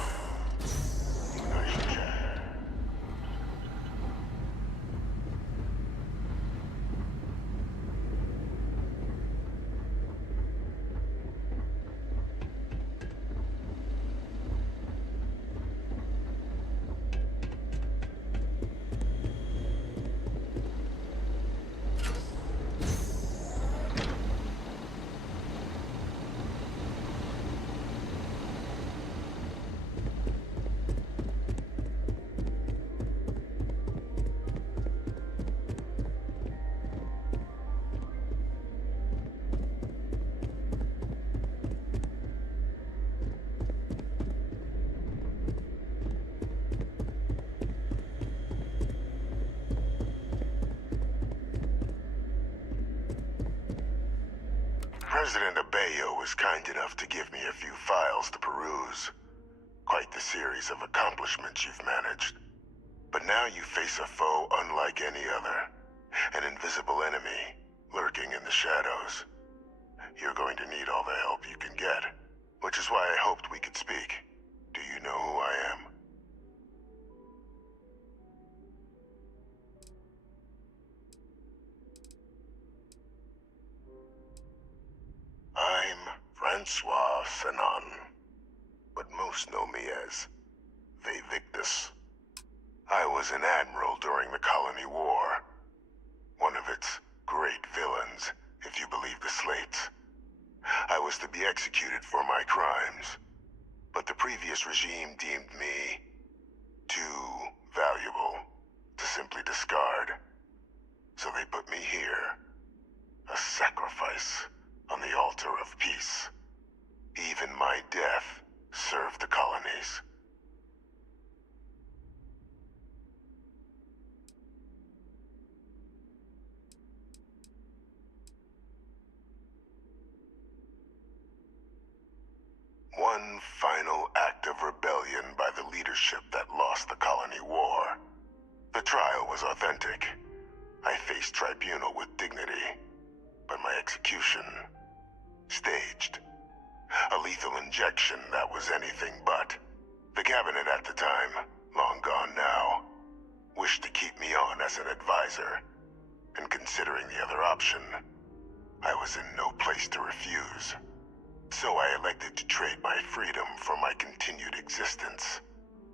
Nice chat. President Abeyo was kind enough to give me a few files to peruse. Quite the series of accomplishments you've managed. But now you face a foe unlike any other. An invisible enemy, lurking in the shadows. You're going to need all the help you can get, which is why I hoped we could speak. Do you know who I am? I'm Francois Sanon, but most know me as Victus. I was an admiral during the Colony War. One of its great villains, if you believe the slates. I was to be executed for my crimes, but the previous regime deemed me too valuable to simply discard. So they put me here, a sacrifice on the altar of peace. Even my death served the colonies. One final act of rebellion by the leadership that lost the Colony War. The trial was authentic. I faced tribunal with dignity, but my execution, staged. A lethal injection that was anything but. The cabinet at the time, long gone now, wished to keep me on as an advisor, and considering the other option, I was in no place to refuse. So I elected to trade my freedom for my continued existence.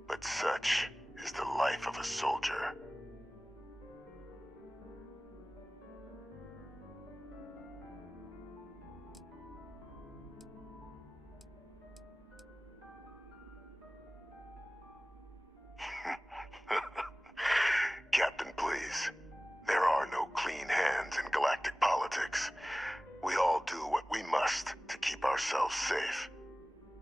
But such is the life of a soldier. Captain, please. There are no clean hands in galactic politics. We all do what we must to keep ourselves safe.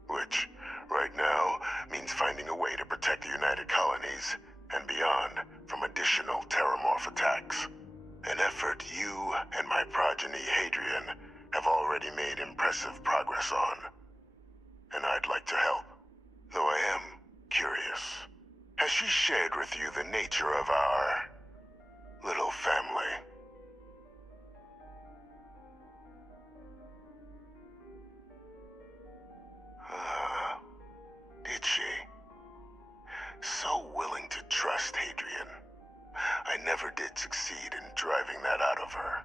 Which, right now, means finding a way to protect the United Colonies and beyond from additional terramorph attacks. An effort you and my progeny Hadrian have already made impressive progress on. And I'd like to help, though I am curious. Has she shared with you the nature of our little family? Did she? So willing to trust Hadrian. I never did succeed in driving that out of her.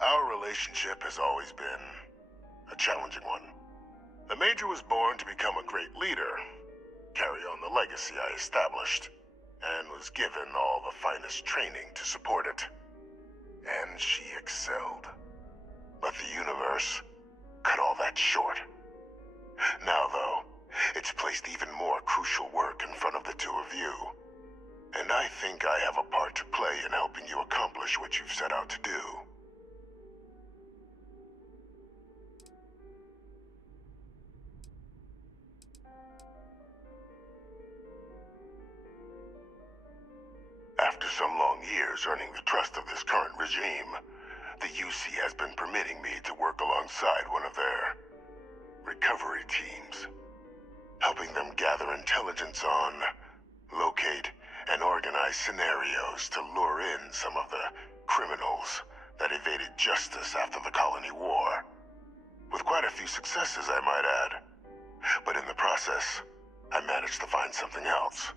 Our relationship has always been a challenging one. The Major was born to become a great leader, carry on the legacy I established, and was given all the finest training to support it. And she excelled. But the universe cut all that short. Now, though, it's placed even more crucial work in front of the two of you. And I think I have a part to play in helping you accomplish what you've set out to do. After some long years earning the trust of this current regime, the UC has been permitting me to work alongside one of their recovery teams, helping them gather intelligence on, locate, and organize scenarios to lure in some of the criminals that evaded justice after the Colony War. With quite a few successes, I might add. But in the process, I managed to find something else.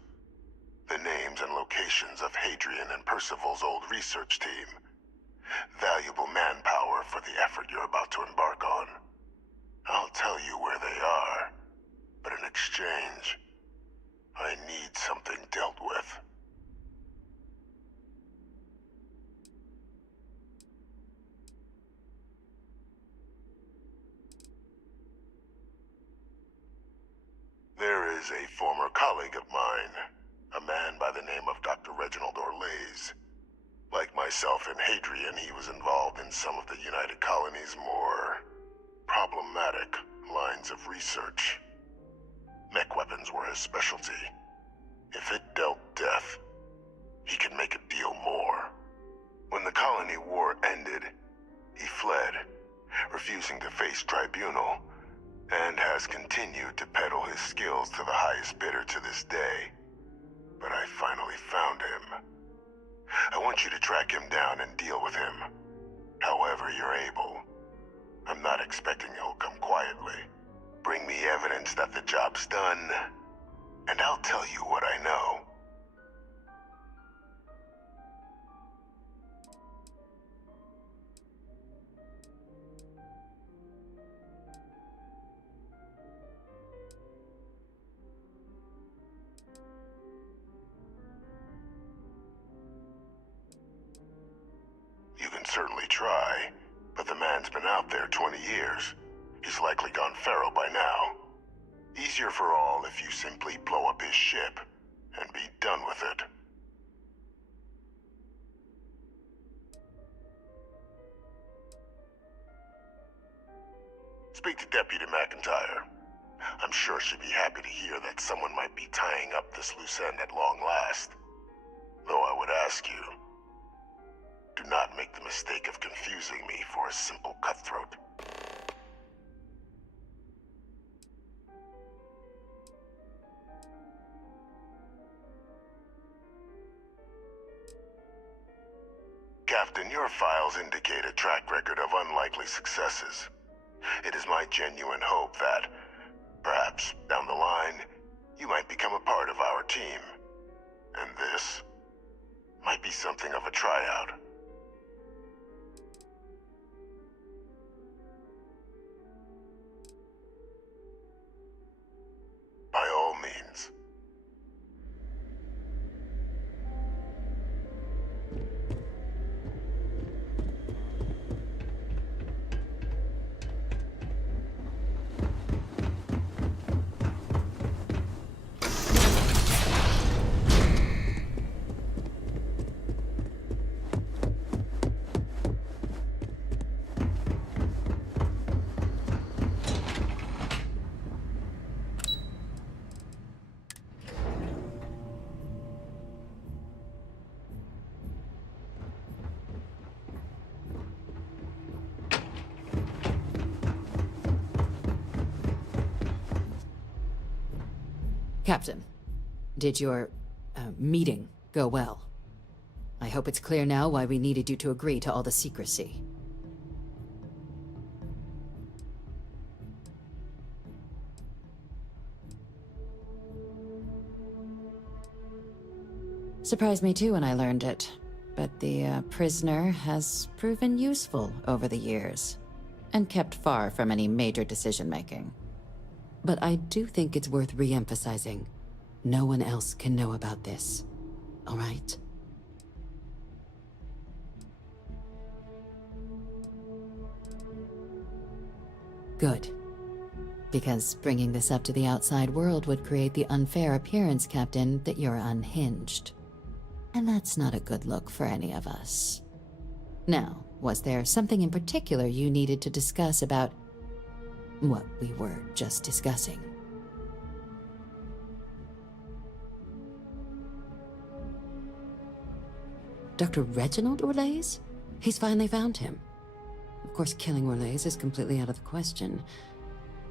The names and locations of Hadrian and Percival's old research team. Valuable manpower for the effort you're about to embark on. I'll tell you where they are, but in exchange, I need something dealt with. There is a former colleague of mine, a man by the name of Dr. Reginald Orlaise. Like myself and Hadrian, he was involved in some of the United Colony's more problematic lines of research. Mech weapons were his specialty. If it dealt death, he could make a deal more. When the Colony War ended, he fled, refusing to face tribunal, and has continued to peddle his skills to the highest bidder to this day. But I finally found him. I want you to track him down and deal with him, however you're able. I'm not expecting he'll come quietly. Bring me evidence that the job's done, and I'll tell you what I know. You can certainly try, but the man's been out there 20 years. He's likely gone feral by now. Easier for all if you simply blow up his ship and be done with it. Speak to Deputy McIntyre. I'm sure she'd be happy to hear that someone might be tying up this loose end at long last. Though I would ask you, do not make the mistake of confusing me for a simple cutthroat. Captain, your files indicate a track record of unlikely successes. It is my genuine hope that, perhaps down the line, you might become a part of our team. And this might be something of a tryout. By all means. Captain, did your meeting go well? I hope it's clear now why we needed you to agree to all the secrecy. Surprised me too when I learned it. But the prisoner has proven useful over the years, and kept far from any major decision-making. But I do think it's worth re-emphasizing. No one else can know about this. All right? Good. Because bringing this up to the outside world would create the unfair appearance, Captain, that you're unhinged. And that's not a good look for any of us. Now, was there something in particular you needed to discuss about what we were just discussing? Dr. Reginald Orlaise? He's finally found him. Of course, killing Orlaise is completely out of the question,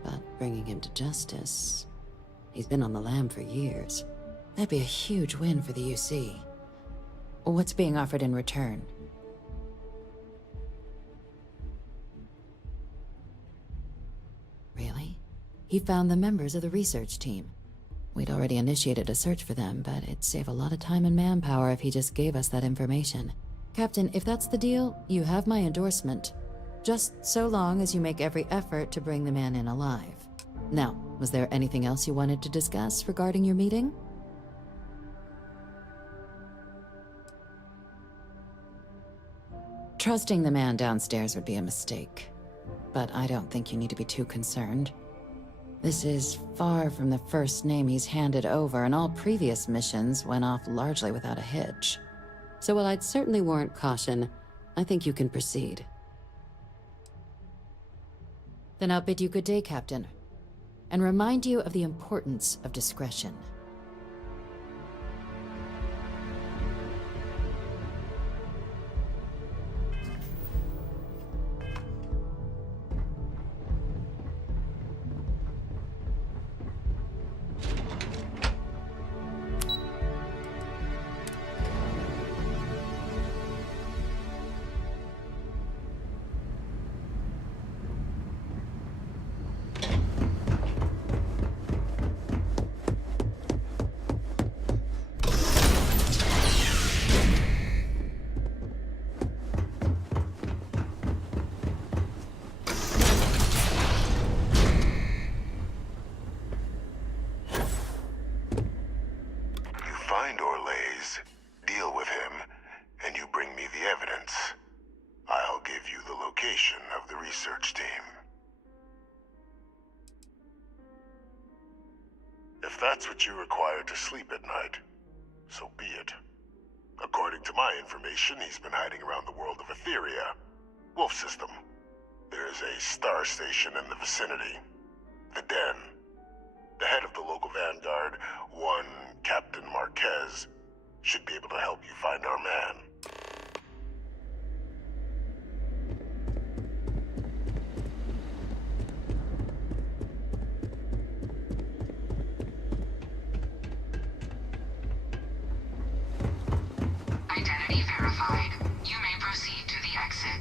but bringing him to justice... He's been on the lam for years. That'd be a huge win for the UC. What's being offered in return? Really? He found the members of the research team. We'd already initiated a search for them, but it'd save a lot of time and manpower if he just gave us that information. Captain, if that's the deal, you have my endorsement. Just so long as you make every effort to bring the man in alive. Now, was there anything else you wanted to discuss regarding your meeting? Trusting the man downstairs would be a mistake, but I don't think you need to be too concerned. This is far from the first name he's handed over, and all previous missions went off largely without a hitch. So while I'd certainly warrant caution, I think you can proceed. Then I'll bid you good day, Captain, and remind you of the importance of discretion. Find Orlaise, deal with him, and you bring me the evidence. I'll give you the location of the research team. If that's what you require to sleep at night, so be it. According to my information, he's been hiding around the world of Etheria, Wolf System. There's a star station in the vicinity, the Den. The head of the local vanguard, one Captain Marquez, should be able to help you find our man. Identity verified. You may proceed to the exit.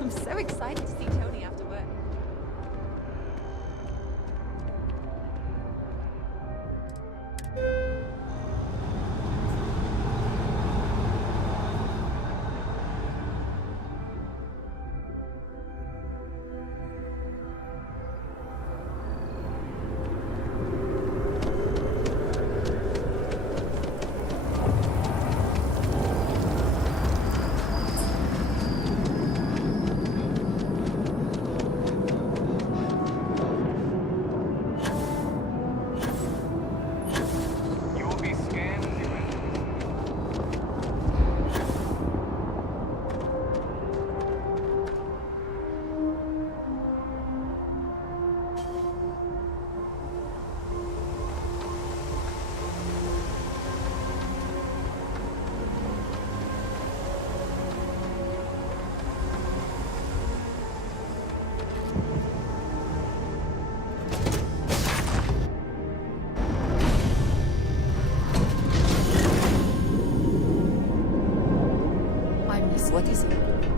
I'm so excited to see Tony after work. What is it?